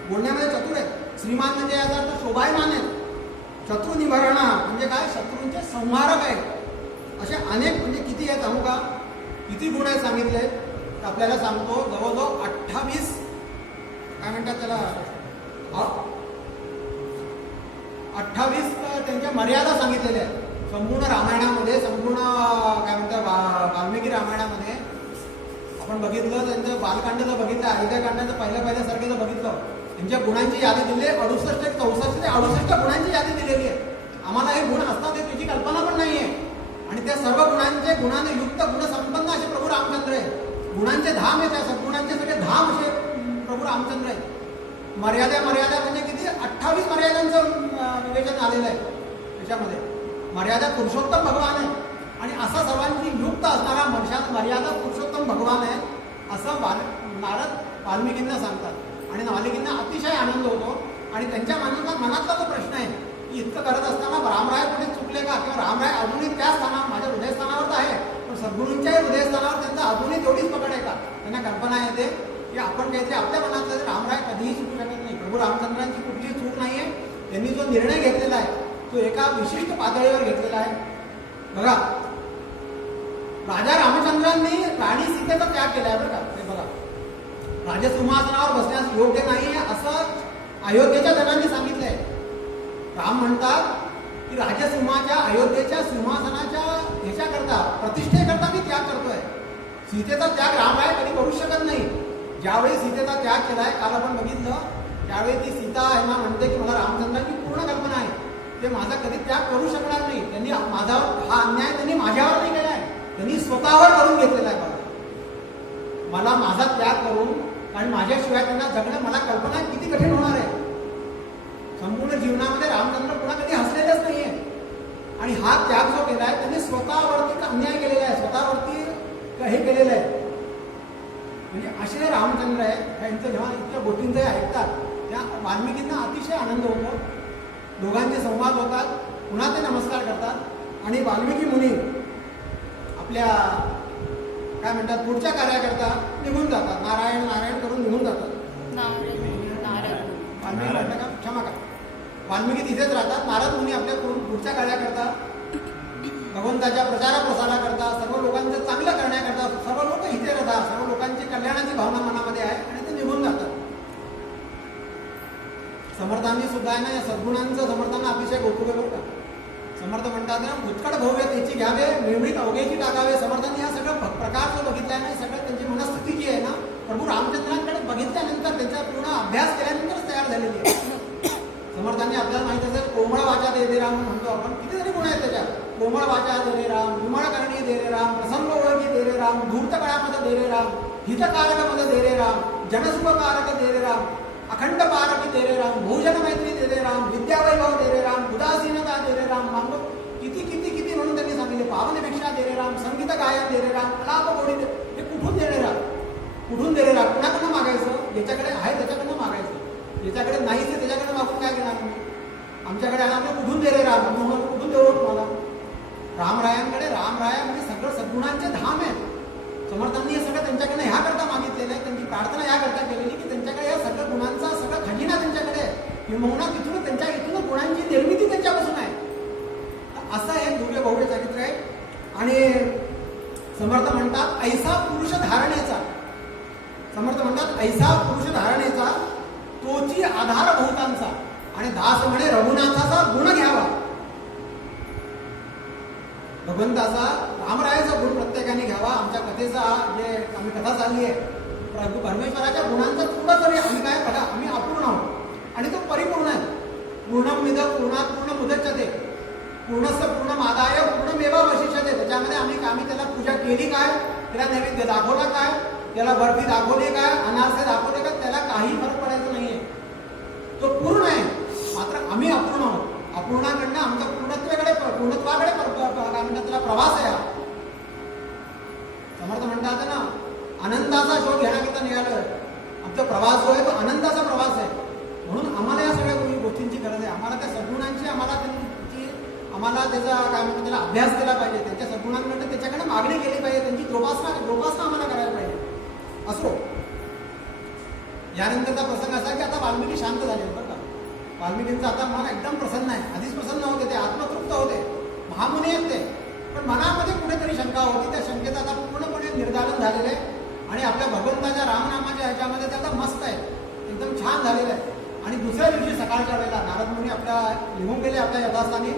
बोलण्यामध्ये चतुर आहेत. श्रीमान म्हणजे याचा अर्थ शोभायमान आहेत. शत्रू निवारणा म्हणजे काय? शत्रूंचे संहारक आहेत. असे अनेक, म्हणजे किती आहेत सांगू का? किती गुण आहेत सांगितले तर आपल्याला सांगतो. जवळजवळ 28 काय म्हणतात त्याला, 28 त्यांच्या मर्यादा सांगितलेल्या आहेत संपूर्ण रामायणामध्ये. संपूर्ण काय म्हणतात वाल्मिकी रामायणामध्ये आपण बघितलं, त्यांचं बालकांडाचं बघितलं, आयुधकांडाचं पहिल्यासारखेचं बघितलं, त्यांच्या गुणांची यादी दिली आहे. 68 ते 64 ते 68 गुणांची यादी दिलेली आहे. आम्हाला हे गुण असतात त्याची कल्पना पण नाही आहे. आणि त्या सर्व गुणांचे, गुणाने युक्त, गुणसंपन्न असे प्रभू रामचंद्र आहे. गुणांचे धाम आहे, त्या सद्गुणांचे सगळे धाम असे प्रभू प्रभू रामचंद्र आहेत. मर्यादा म्हणजे किती 28 मर्यादांचं निवेदन आलेलं आहे त्याच्यामध्ये. मर्यादा पुरुषोत्तम भगवान आहे आणि असा सर्वांची युक्त असणारा मर्यादा पुरुषोत्तम भगवान आहे असं नारद वाल्मिकींना सांगतात. आणि वाल्मिकींना अतिशय आनंद होतो आणि त्यांच्या मनातला जो प्रश्न आहे की इतकं करत असताना रामराय कुठे चुकले का, किंवा रामराय अजूनही त्या स्थानावर माझ्या हृदयस्थानावर तर आहे पण सद्गुरूंच्याही हृदयस्थानावर त्यांचा अजूनही तेवढीच पकड आहे का. त्यांना कल्पना येते की आपण काहीतरी आपल्या मनातलं रामराय कधीही चुकू शकत नाही. प्रभू रामचंद्रांची कुठलीही चूक नाही आहे. त्यांनी जो निर्णय घेतलेला आहे तो एका विशिष्ट पातळीवर घेतलेला आहे. बघा, राजा रामचंद्रांनी राणी सीतेचा त्याग केलाय बरं का. ते बघा, राजसिंहासनावर बसण्यास योग्य नाही असं अयोध्येच्या जनांनी सांगितलंय. राम म्हणतात की राजसिंहाच्या अयोध्येच्या सिंहासनाच्या ह्याच्याकरता प्रतिष्ठेकरता मी त्याग करतोय. सीतेचा त्याग रामराय कधी करू शकत नाही. ज्यावेळी सीतेचा त्याग केलाय, काल आपण बघितलं, त्यावेळी ती सीता यांना म्हणते की मला रामचंद्रांची पूर्ण कल्पना आहे, ते माझा कधी त्याग करू शकणार नाही. त्यांनी माझ्यावर हा अन्याय त्यांनी माझ्यावर नाही केलाय, त्यांनी स्वतःवर करून घेतलेला आहे. बघा, मला माझा त्याग करून, कारण माझ्याशिवाय त्यांना जगणं मला कल्पना किती कठीण होणार आहे. संपूर्ण जीवनामध्ये रामचंद्र पुन्हा कधी हसलेलेच नाहीये आणि हा त्याग जो केलाय त्यांनी स्वतःवरती अन्याय केलेला आहे, स्वतःवरती हे केलेलं आहे. म्हणजे असे रामचंद्र आहे. यांचं जेव्हा इतक्या गोष्टींचं ऐकतात त्या वाल्मिकींना अतिशय आनंद होतो. दोघांचे संवाद होतात, पुन्हा ते नमस्कार करतात आणि वाल्मिकी मुनी आपल्या काय म्हणतात पुढच्या कार्याकरता निघून जातात. नारायण नारायण करून निघून जातात. वाल्मिकी म्हणतात का, क्षमा का, वाल्मिकी तिथेच राहतात. नारद मुनी आपल्या पुढच्या कार्याकरता, भगवंताच्या प्रचार प्रसाराकरता, सर्व लोकांचं चांगलं करण्याकरता, सर्व लोक इथे राहतात, सर्व लोकांची कल्याणाची भावना मनामध्ये आहे आणि ते निघून जातात. समर्थांनी सुद्धा आहे ना या सद्गुणांचं समर्थांना अतिशय कौतुक आहे बरं का. समर्थ म्हणतात ना, उत्कट भव्य त्याची घ्यावे, मिळमीत अवघेची टाकावे. समर्थांनी हा सगळं प्रकार जो बघितला आहे ना, सगळं त्यांची मनस्थिती जी आहे ना, प्रभू रामचंद्रांकडे बघितल्यानंतर, त्यांचा पूर्ण अभ्यास केल्यानंतरच तयार झालेली आहे. समर्थांनी आपल्याला माहित असेल, कोमळ वाचा दे रे राम म्हणतो आपण, कितीतरी गुण आहेत त्याच्यात. कोमळ वाचा दे रे राम, विमळ करणी दे रे राम, प्रसंग ओळखी दे रे राम, धूर्त काळामध्ये दे रे राम, हितकारक मध्ये दे रे राम, जनसुखकारक दे रे राम, अखंड पारक दे रे राम, भोजन मैत्री दे रे राम, विद्यावैभव दे रे राम, उदासीनता दे रे राम, मांग किती किती किती म्हणून त्यांनी सांगितले. पावनभिक्षा दे रे राम, संगीत गायन दे रे राम, अलाप गोडी दे. हे कुठून दे रे राम, कुठून दे रे राम, कुणाकडनं मागायचं. ज्याच्याकडे आहे त्याच्याकडनं मागायचं, ज्याच्याकडे नाहीच आहे त्याच्याकडे मागून काय घेणार तुम्ही. आमच्याकडे आला आपलं कुठून दे रे राम, कुठून देऊ तुम्हाला. रामरायांकडे, रामराया म्हणजे सगळं सद्गुणांचे धाम आहेत. समर्थांनी हे सगळं त्यांच्याकडे ह्या करता मागितलेलं आहे. त्यांची प्रार्थना या करता केलेली की त्यांच्याकडे या सगळ्या गुणांचा सगळा खजिना त्यांच्याकडे आहे. किंबहुना तिथून त्यांच्या इथून गुणांची निर्मिती त्यांच्यापासून आहे. असं हे दिव्य भव्य चरित्र आहे. आणि समर्थ म्हणतात ऐसा पुरुष धारणेचा, समर्थ म्हणतात ऐसा पुरुष धारणेचा तोची आधार बहुतांचा, आणि दास म्हणे रघुनाथाचा गुण घ्यावा. भगवंताचा, रामरायाचा गुण प्रत्येकाने घ्यावा. आमच्या कथेचा जे आम्ही कथा चालली आहे, परमेश्वराच्या गुणांचा थोडा तरी आम्ही काय बघा, आम्ही अपूर्ण आहोत आणि तो परिपूर्ण आहे. पूर्णमिद पूर्णात पूर्ण मुदच्यते, पूर्णस्य पूर्णमादाय पूर्णमेवावशिष्यते. त्याच्यामध्ये आम्ही त्याला पूजा केली काय, त्याला नैवेद्य दाखवला काय, त्याला बर्फी दाखवली काय, अनारसे दाखवले काय, त्याला काही फरक पडायचा नाहीये. तो पूर्ण आहे, मात्र आम्ही अपूर्ण आहोत. अपूर्णाकडनं आमच्या पूर्णत्वाकडे काय म्हणतात त्याला प्रवास आहे. समर्थ म्हणतात ना, आनंदाचा शोध घेण्याकरता निघालोय. आमचा प्रवास जो आहे तो आनंदाचा प्रवास आहे. म्हणून आम्हाला या सगळ्या गोष्टींची गरज आहे. आम्हाला त्या सद्गुणांची आम्हाला त्याचा काय म्हणतात त्याला अभ्यास केला पाहिजे. त्यांच्या सद्गुणांकडे त्याच्याकडे मागणी केली पाहिजे. त्यांची जोपासना आम्हाला करायला पाहिजे. असो, यानंतरचा प्रसंग असा की आता वाल्मिकी शांत झाले बरं का. वाल्मिकींचं आता मन एकदम प्रसन्न आहे. आधीच प्रसन्न होते, ते आत्मतृप्त होते, महामुनी आहेत ते. पण मनामध्ये कुठेतरी शंका होती. त्या शंकेचं आता पूर्णपणे निर्धारण झालेलं आहे आणि आपल्या भगवंताच्या रामनामाच्या ह्याच्यामध्ये ते आता मस्त आहे, एकदम छान झालेलं आहे. आणि दुसऱ्या दिवशी सकाळच्या वेळेला नारद मुनी आपल्या लिहून गेले आपल्या यथास्थानी.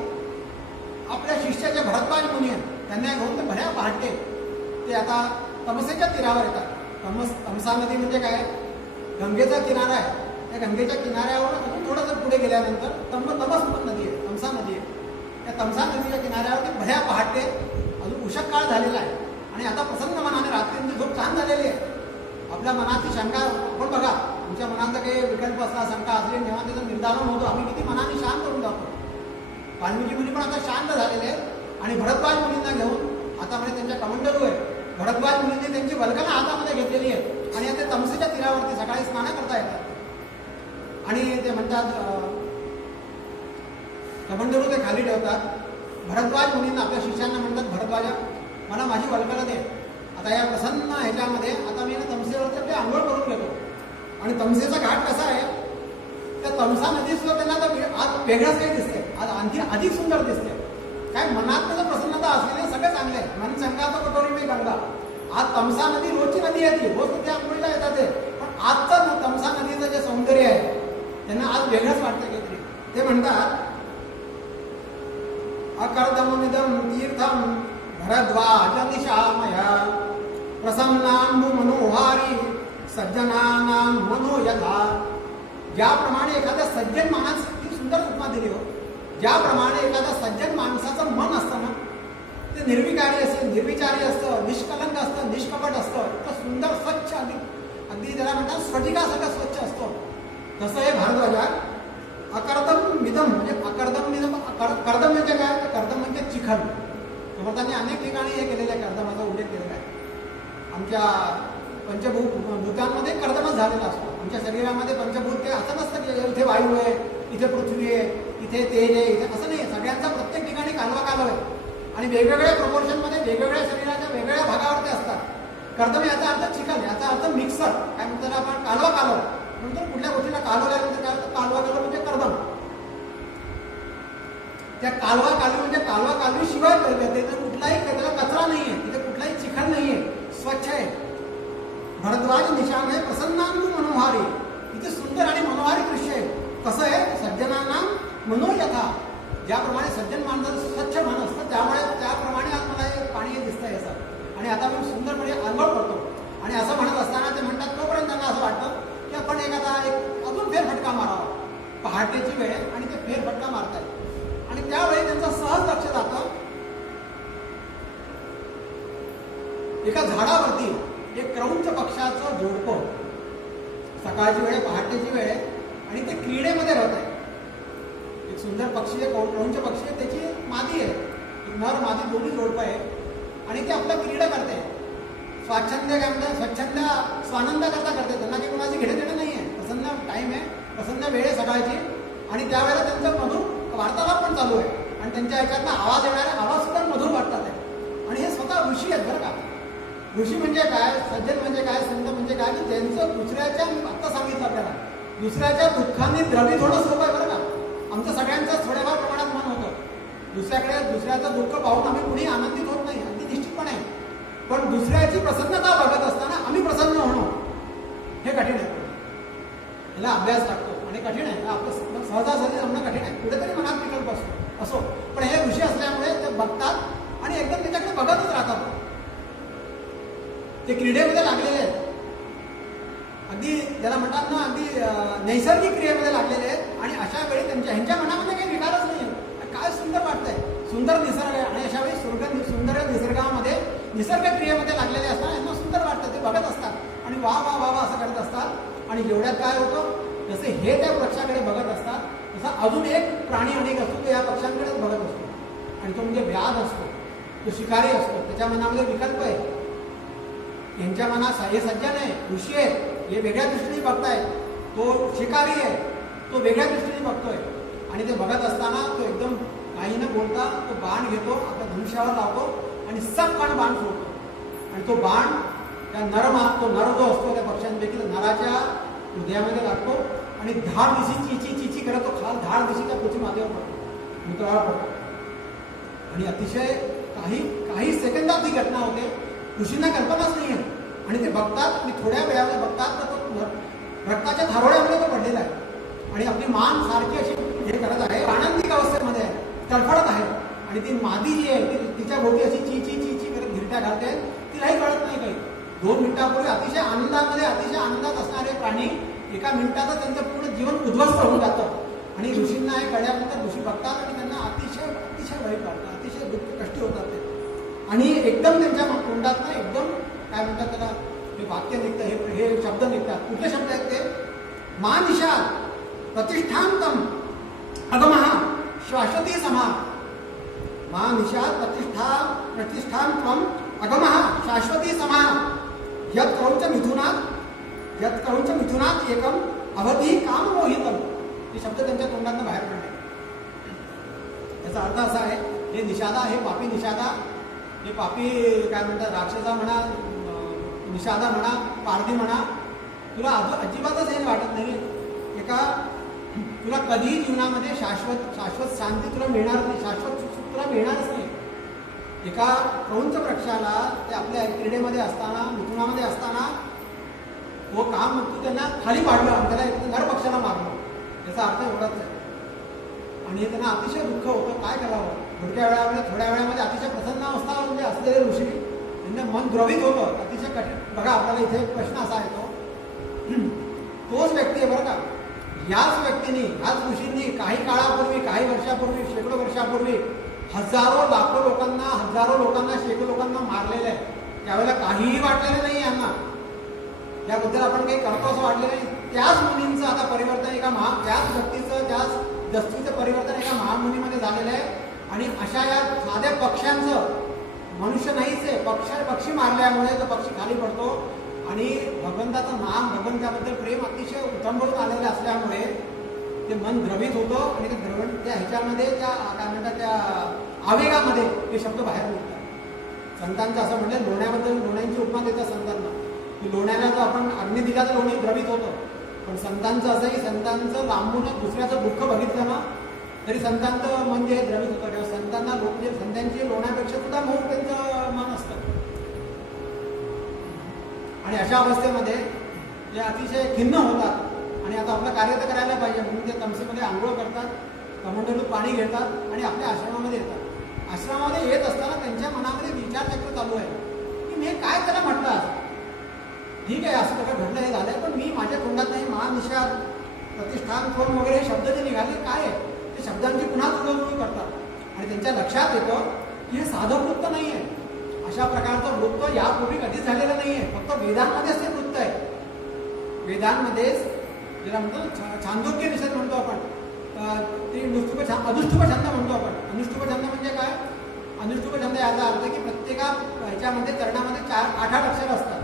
आपल्या शिष्याचे भरद्वाज मुनी आहेत, त्यांना घेऊन ते भऱ्या पहाटे ते आता तमसेच्या तीरावर येतात. तमसा नदी म्हणजे काय, गंगेचा किनारा आहे. त्या गंगेच्या किनाऱ्यावर अजून थोडंसं पुढे गेल्यानंतर तमस नदी आहे, तमसा नदी आहे. त्या तमसा नदीच्या किनाऱ्यावरती भऱ्या पहाटे अजून उषक काळ झालेला आहे आणि आता प्रसन्न मनाने रात्रीची झोप छान झालेली आहे. आपल्या मनाची शंका, पण बघा आमच्या मनात काही विकल्प असला, शंका असली, जेव्हा त्याचं निर्धारण होतो आम्ही किती मनाने शांत होऊन जातो. वाल्मिकी मुनी पण आता शांत झालेले आहेत आणि भरद्वाज मुनींना घेऊन आता म्हणजे त्यांच्या कमंडलू आहे. भरद्वाज मुनींनी त्यांची वल्गना हातामध्ये घेतलेली आहे आणि आता तमसेच्या तीरावरती सकाळी स्नान करता येतात आणि ते म्हणतात कमंडलू ते खाली ठेवतात. भरद्वाज मुनींना आपल्या शिष्यांना म्हणतात, भरद्वाजा मला माझी वल्गना दे. आता या प्रसन्न ह्याच्यामध्ये आता मी तमसेवरती ते आंघोळ करून घेतो. आणि तमसेचा घाट कसा आहे, त्या तमसा नदी सुद्धा त्यांना तर आज वेगळंच काही दिसते, आज आणखी अधिक सुंदर दिसते. काय मनात त्याचं प्रसन्नता असलेले सगळं चांगले आहे. मन संगा तर कटोरी मी गंगा. आज तमसा नदी रोजची नदी आहे, ती रोज तिथे आंघोळीला येतात ते, पण आजचं तमसा नदीचं जे सौंदर्य आहे त्यांना आज वेगळंच वाटतं काहीतरी. ते म्हणतात अकर्दमिदं तीर्थं भरद्वाज निशामया प्रसन्नांबु मनोहारी सज्जनानां मनो यथा. ज्याप्रमाणे एखाद्या सज्जन माणसाची किती सुंदर उपमा दिली हो. ज्याप्रमाणे एखाद्या सज्जन माणसाचं मन असतं ना, ते निर्विकारी असतं, निर्विचारी असतं, निष्कलंक असतं, निष्कपट असतं, इतकं सुंदर स्वच्छ अगदी त्याला म्हणतात स्फटिकासारखं स्वच्छ असतो. तसं हे भारद्वाजा अकर्दम मिदम म्हणजे अकर्दम मिदम. कर्दम म्हणजे काय, कर्दम म्हणजे चिखल. समर्थांनी अनेक ठिकाणी हे केलेलं आहे, कर्दमाचा उल्लेख केलेला आहे. आमच्या पंचभूतांमध्ये कर्दमच झालेला असतो. आमच्या शरीरामध्ये पंचभूत ते असं नसतं की इथे वायू आहे, इथे पृथ्वी आहे, इथे तेज आहे, इथे असं नाही. सगळ्यांचा प्रत्येक ठिकाणी कालवा कालव आहे आणि वेगवेगळ्या प्रपोर्शनमध्ये वेगवेगळ्या शरीराच्या वेगवेगळ्या भागावरती असतात. कर्दम याचा अर्थ चिखल, याचा अर्थ मिक्सर. काय म्हणतात आपण, कालवा कालव म्हणतो. कुठल्या गोष्टीला कालवा लागल्यानंतर काय होतं, कालवा कालव म्हणजे कर्दम. त्या कालवा कालवी म्हणजे कालवा कालवी शिवाय कुठलाही त्याला कचरा नाहीये, तिथे कुठलाही चिखल नाहीये, स्वच्छ आहे. भरद्वाज निशाम आहे प्रसन्नांबु मनोहारी. इथे सुंदर आणि मनोहारी दृश्य आहे. कसं आहे, सज्जनांना मनोयथा. ज्याप्रमाणे सज्जन माणसाचं स्वच्छ मन असतं त्याप्रमाणे आज मला हे पाणी दिसतंय असं. आणि आता मी सुंदरपणे आंघोळ करतो. आणि असं म्हणत असताना ते म्हणतात, तोपर्यंत त्यांना असं वाटतं की आपण एखादा अजून फेरफटका मारावा. पहाटेची वेळ आणि ते फेरफटका मारतायत आणि त्यावेळी त्यांचं सहज लक्ष जातं एका झाडावरती एक क्रौंच पक्षाचं जोडपं. सकाळची वेळ, पहाटेची वेळ आणि ते क्रीडेमध्ये राहत आहे. एक सुंदर पक्षी आहे, क्रौंच पक्षी आहे, त्याची मादी आहे, नर मादी दोन्ही जोडपं आहे आणि ते आपलं क्रीडा करते. स्वाच्छंद्य काय म्हणतात, स्वच्छंद स्वानंद करते. त्यांना काही कोणाची घेणे देणे नाही आहे. प्रसन्न टाईम आहे, प्रसन्न वेळ आहे सकाळची आणि त्यावेळेला त्यांचं मधुर वार्तालाप पण चालू आहे आणि त्यांच्या ह्याच्यातनं आवाज येणारे आवाज सुद्धा मधुर वाटतात आहे. आणि हे स्वतः ऋषी आहेत बरं का. ऋषी म्हणजे काय, सज्जन म्हणजे काय, संत म्हणजे काय, की ज्यांचं दुसऱ्याच्या, आत्ता सांगितलं आपल्याला, दुसऱ्याच्या दुःखांनी द्रवित होणं सोपं आहे बरं का. आमचं सगळ्यांचं थोड्याफार प्रमाणात मन होतं दुसऱ्याचं दुःख पाहून आम्ही कुणी आनंदित होत नाही, अगदी निश्चितपणे. पण दुसऱ्याची प्रसन्नता बघत असताना आम्ही प्रसन्न होणं हे कठीण आहे. याला अभ्यास लागतो आणि कठीण आहे. आपलं सहजासहजी जमणं कठीण आहे. कुठेतरी मनात विकल्प असो. पण हे ऋषी असल्यामुळे ते बघतात आणि एकदम त्याच्याकडे बघतच राहतात. ते क्रीडेमध्ये लागलेले आहेत, अगदी त्याला म्हणतात ना, अगदी नैसर्गिक क्रियेमध्ये लागलेले आहेत. आणि अशा वेळी ह्यांच्या मनामध्ये काही विकारच नाही. काय सुंदर वाटतंय, सुंदर निसर्ग आहे. आणि अशा वेळी सुंदर निसर्गामध्ये निसर्ग क्रियेमध्ये लागलेले असतात, यांना सुंदर वाटतं. ते बघत असतात आणि वा वा वा वा असं करत असतात. आणि एवढ्यात काय होतं, जसे हे त्या पक्षाकडे बघत असतात तसा अजून एक प्राणी अनेक असतो, तो या पक्षांकडेच बघत असतो आणि तो म्हणजे व्याध असतो, तो शिकारी असतो. त्याच्या मनामध्ये विकल्प आहे. यांच्या मनात हे सज्जन आहे, ऋषी आहेत, हे वेगळ्या दृष्टीने बघतायत. तो शिकारी आहे, तो वेगळ्या दृष्टीने बघतोय. आणि ते बघत असताना तो एकदम काही न बोलता तो बाण घेतो, आपल्या धनुष्यावर लावतो आणि सटकन बाण सोडतो. आणि तो बाण त्या तो नर जो असतो त्या पक्ष्यांपैकी नराच्या हृदयामध्ये लागतो आणि धाड दिशी चिची करत तो खाल धाड दिशीच्या पुढची मातीवर पडतो, मृतळावर पडतो. आणि अतिशय काही सेकंदात ही घटना होते. ऋषींना कल्पनाच नाही आहे आणि ते बघतात आणि थोड्या वेळामध्ये बघतात तर तो रक्ताच्या थारोळ्यामध्ये तो पडलेला आहे आणि आपली मान सारखी अशी हे करत आहे, आनंदिक अवस्थेमध्ये आहे, तडफडत आहे. आणि ती मादी जी आहे ती तिच्या भोवती अशी ची करत गिरट्या घालते, तिलाही कळत नाही काही. 2 मिनिटापूर्वी अतिशय आनंदात असणारे प्राणी एका मिनिटातच त्यांचं पूर्ण जीवन उद्ध्वस्त होऊन जातं. आणि ऋषींना हे कळल्यानंतर ऋषी बघतात आणि त्यांना अतिशय वाईट वाटतं, अतिशय दुःख कष्टी होतात ते. आणि एकदम त्यांच्या तोंडात ना एकदम काय म्हणतात त्याला, हे वाक्य निघतं, हे शब्द निघतात. कुठले शब्द आहेत ते, मा निषाद प्रतिष्ठांतम अगमः शाश्वती समा। मा निषाद प्रतिष्ठांतम अगमः शाश्वती समा। यत् क्रौंच मिथुनात एकम अवधी काम मोहितम। हे शब्द त्यांच्या तोंडातून बाहेर पडले. याचा अर्थ असा आहे, हे निषादा, हे पापी निषादा, हे पापी काय म्हणतात, राक्षसा म्हणा, निषादा म्हणा, पारधी म्हणा, तुला अजिबातच हे वाटत नाही तुला कधीही जीवनामध्ये शाश्वत शांती तुला मिळणार नाही, शाश्वत सुख तुला मिळणारच नाही. एका क्रौंच वृक्षाला ते आपल्या क्रीडेमध्ये असताना, मिथुनामध्ये असताना तो काम तू त्यांना खाली पाडलं आणि त्याला नरपक्षाला मारलं. याचा अर्थ एवढाच आहे. आणि त्यांना अतिशय दुःख होतं. काय करावं? थोड्या वेळामध्ये अतिशय प्रसन्न अवस्था म्हणजे असलेले ऋषी, त्यांना मन द्रवित होतं, अतिशय कठीण. बघा, आपल्याला इथे प्रश्न असा येतो, तोच व्यक्ती आहे बरं का, याच व्यक्तीने, याच ऋषींनी काही काळापूर्वी, काही वर्षापूर्वी, शेकडो वर्षापूर्वी हजारो लोकांना, शेकडो लोकांना मारलेलं आहे. त्यावेळेला काहीही वाटलेलं नाही यांना, याबद्दल आपण काही करतो असं वाटलं नाही. त्याच मुनींचं आता परिवर्तन त्याच व्यक्तीचं, त्याच दस्तीचं परिवर्तन एका महामुनीमध्ये झालेलं आहे. आणि अशा या साध्या पक्ष्यांचं, मनुष्य नाहीच आहे, पक्षी मारल्यामुळे तो पक्षी खाली पडतो. आणि भगवंताचं नाम, भगवंताबद्दल प्रेम अतिशय उथंबळून आलेलं असल्यामुळे ते मन द्रवित होतं. आणि त्या ह्याच्यामध्ये, त्या काय म्हणतात, त्या आवेगामध्ये ते शब्द बाहेर निघतात. संतांचं असं म्हणजे लोण्याची उपमा देतात संतांना, की लोण्याला जर आपण अग्नी दिला तर लोणी द्रवित होतं. पण संतांचं असं की संतांचं लांबून दुसऱ्याचं दुःख बघितलं ना तरी संतांचं मन जे द्रवित होतं. तेव्हा संतांना संतांची लोण्यापेक्षा सुद्धा मऊ त्यांचं मन असतं. आणि अशा अवस्थेमध्ये ते अतिशय खिन्न होतात. आणि आता आपलं कार्य तर करायला पाहिजे म्हणून ते तमसेमध्ये आंघोळ करतात, कमंडलूत पाणी घेतात आणि आपल्या आश्रमामध्ये येतात. आश्रमामध्ये येत असताना त्यांच्या मनामध्ये विचारचक्र चालू आहे की मी काय त्याला म्हटलं. ठीक आहे, असं प्रकार घडलं, हे झालंय, पण मी माझ्या तोंडात नाही महानिषाद, प्रतिष्ठान, फोन वगैरे हे शब्द जे निघाले काय आहे, ते शब्दांची पुन्हा जुळवणी करतात. आणि त्यांच्या लक्षात येतं की हे साधं वृत्त नाही आहे. अशा प्रकारचं वृत्त यापूर्वी कधीच झालेलं नाही आहे. फक्त वेदांमध्येच ते वृत्त आहे. वेदांमध्येच ज्याला म्हणतो छांदोग्य निषेध म्हणतो आपण, ते अनुष्टुप छंद म्हणतो आपण. अनुष्टुप छंद म्हणजे काय? अनुष्टुप छंद याचा अर्थ की प्रत्येका ह्याच्यामध्ये चरणामध्ये 8 अक्षर असतात.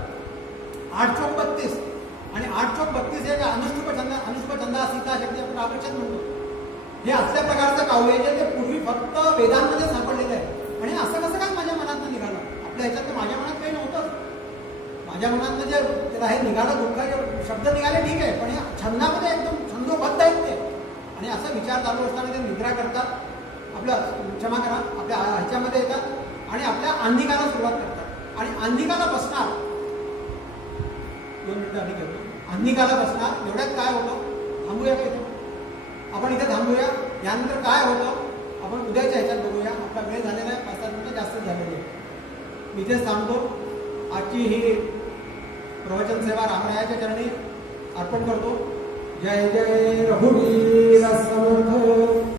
8 चौक 32 आणि 8 चौक 32 हे अनुष्टुप छंद सीता शक्ती आपण आवश्यक म्हणतो. हे असल्या प्रकारचं काव्य जे ते पूर्वी फक्त वेदांमध्ये सापडलेलं आहे. आणि असं कसं काय माझ्या मनात निघालं? आपल्या ह्याच्यात तर माझ्या मनात काही नव्हतंच. माझ्या मनात जे त्याला हे निघालं, दुःखाचे शब्द निघाले, ठीक आहे, पण हे छंदामध्ये एकदम छंदोबद्ध आहेत ते. आणि असा विचार चालू असताना ते निद्रा करतात, क्षमा करा, आपल्या ह्याच्यामध्ये येतात आणि आपल्या आंधिकाला सुरुवात करतात. आणि आंधिकाला बसणार 2 मिनिटं आधी घेतो. आंधिकाला बसणार एवढ्यात काय होतं? थांबूया का इथे? आपण इथे थांबूया. यानंतर काय होतं आपण उद्याच्या ह्याच्यात बघूया. आपला वेळ झालेला आहे, 5-7 मिनिटं जास्तच झालेली आहे. मी इथेच थांबतो. आजची ही प्रवचन सेवा रामरायाच्या चरणी अर्पण करतो. जय जय रघुवीर समर्थ.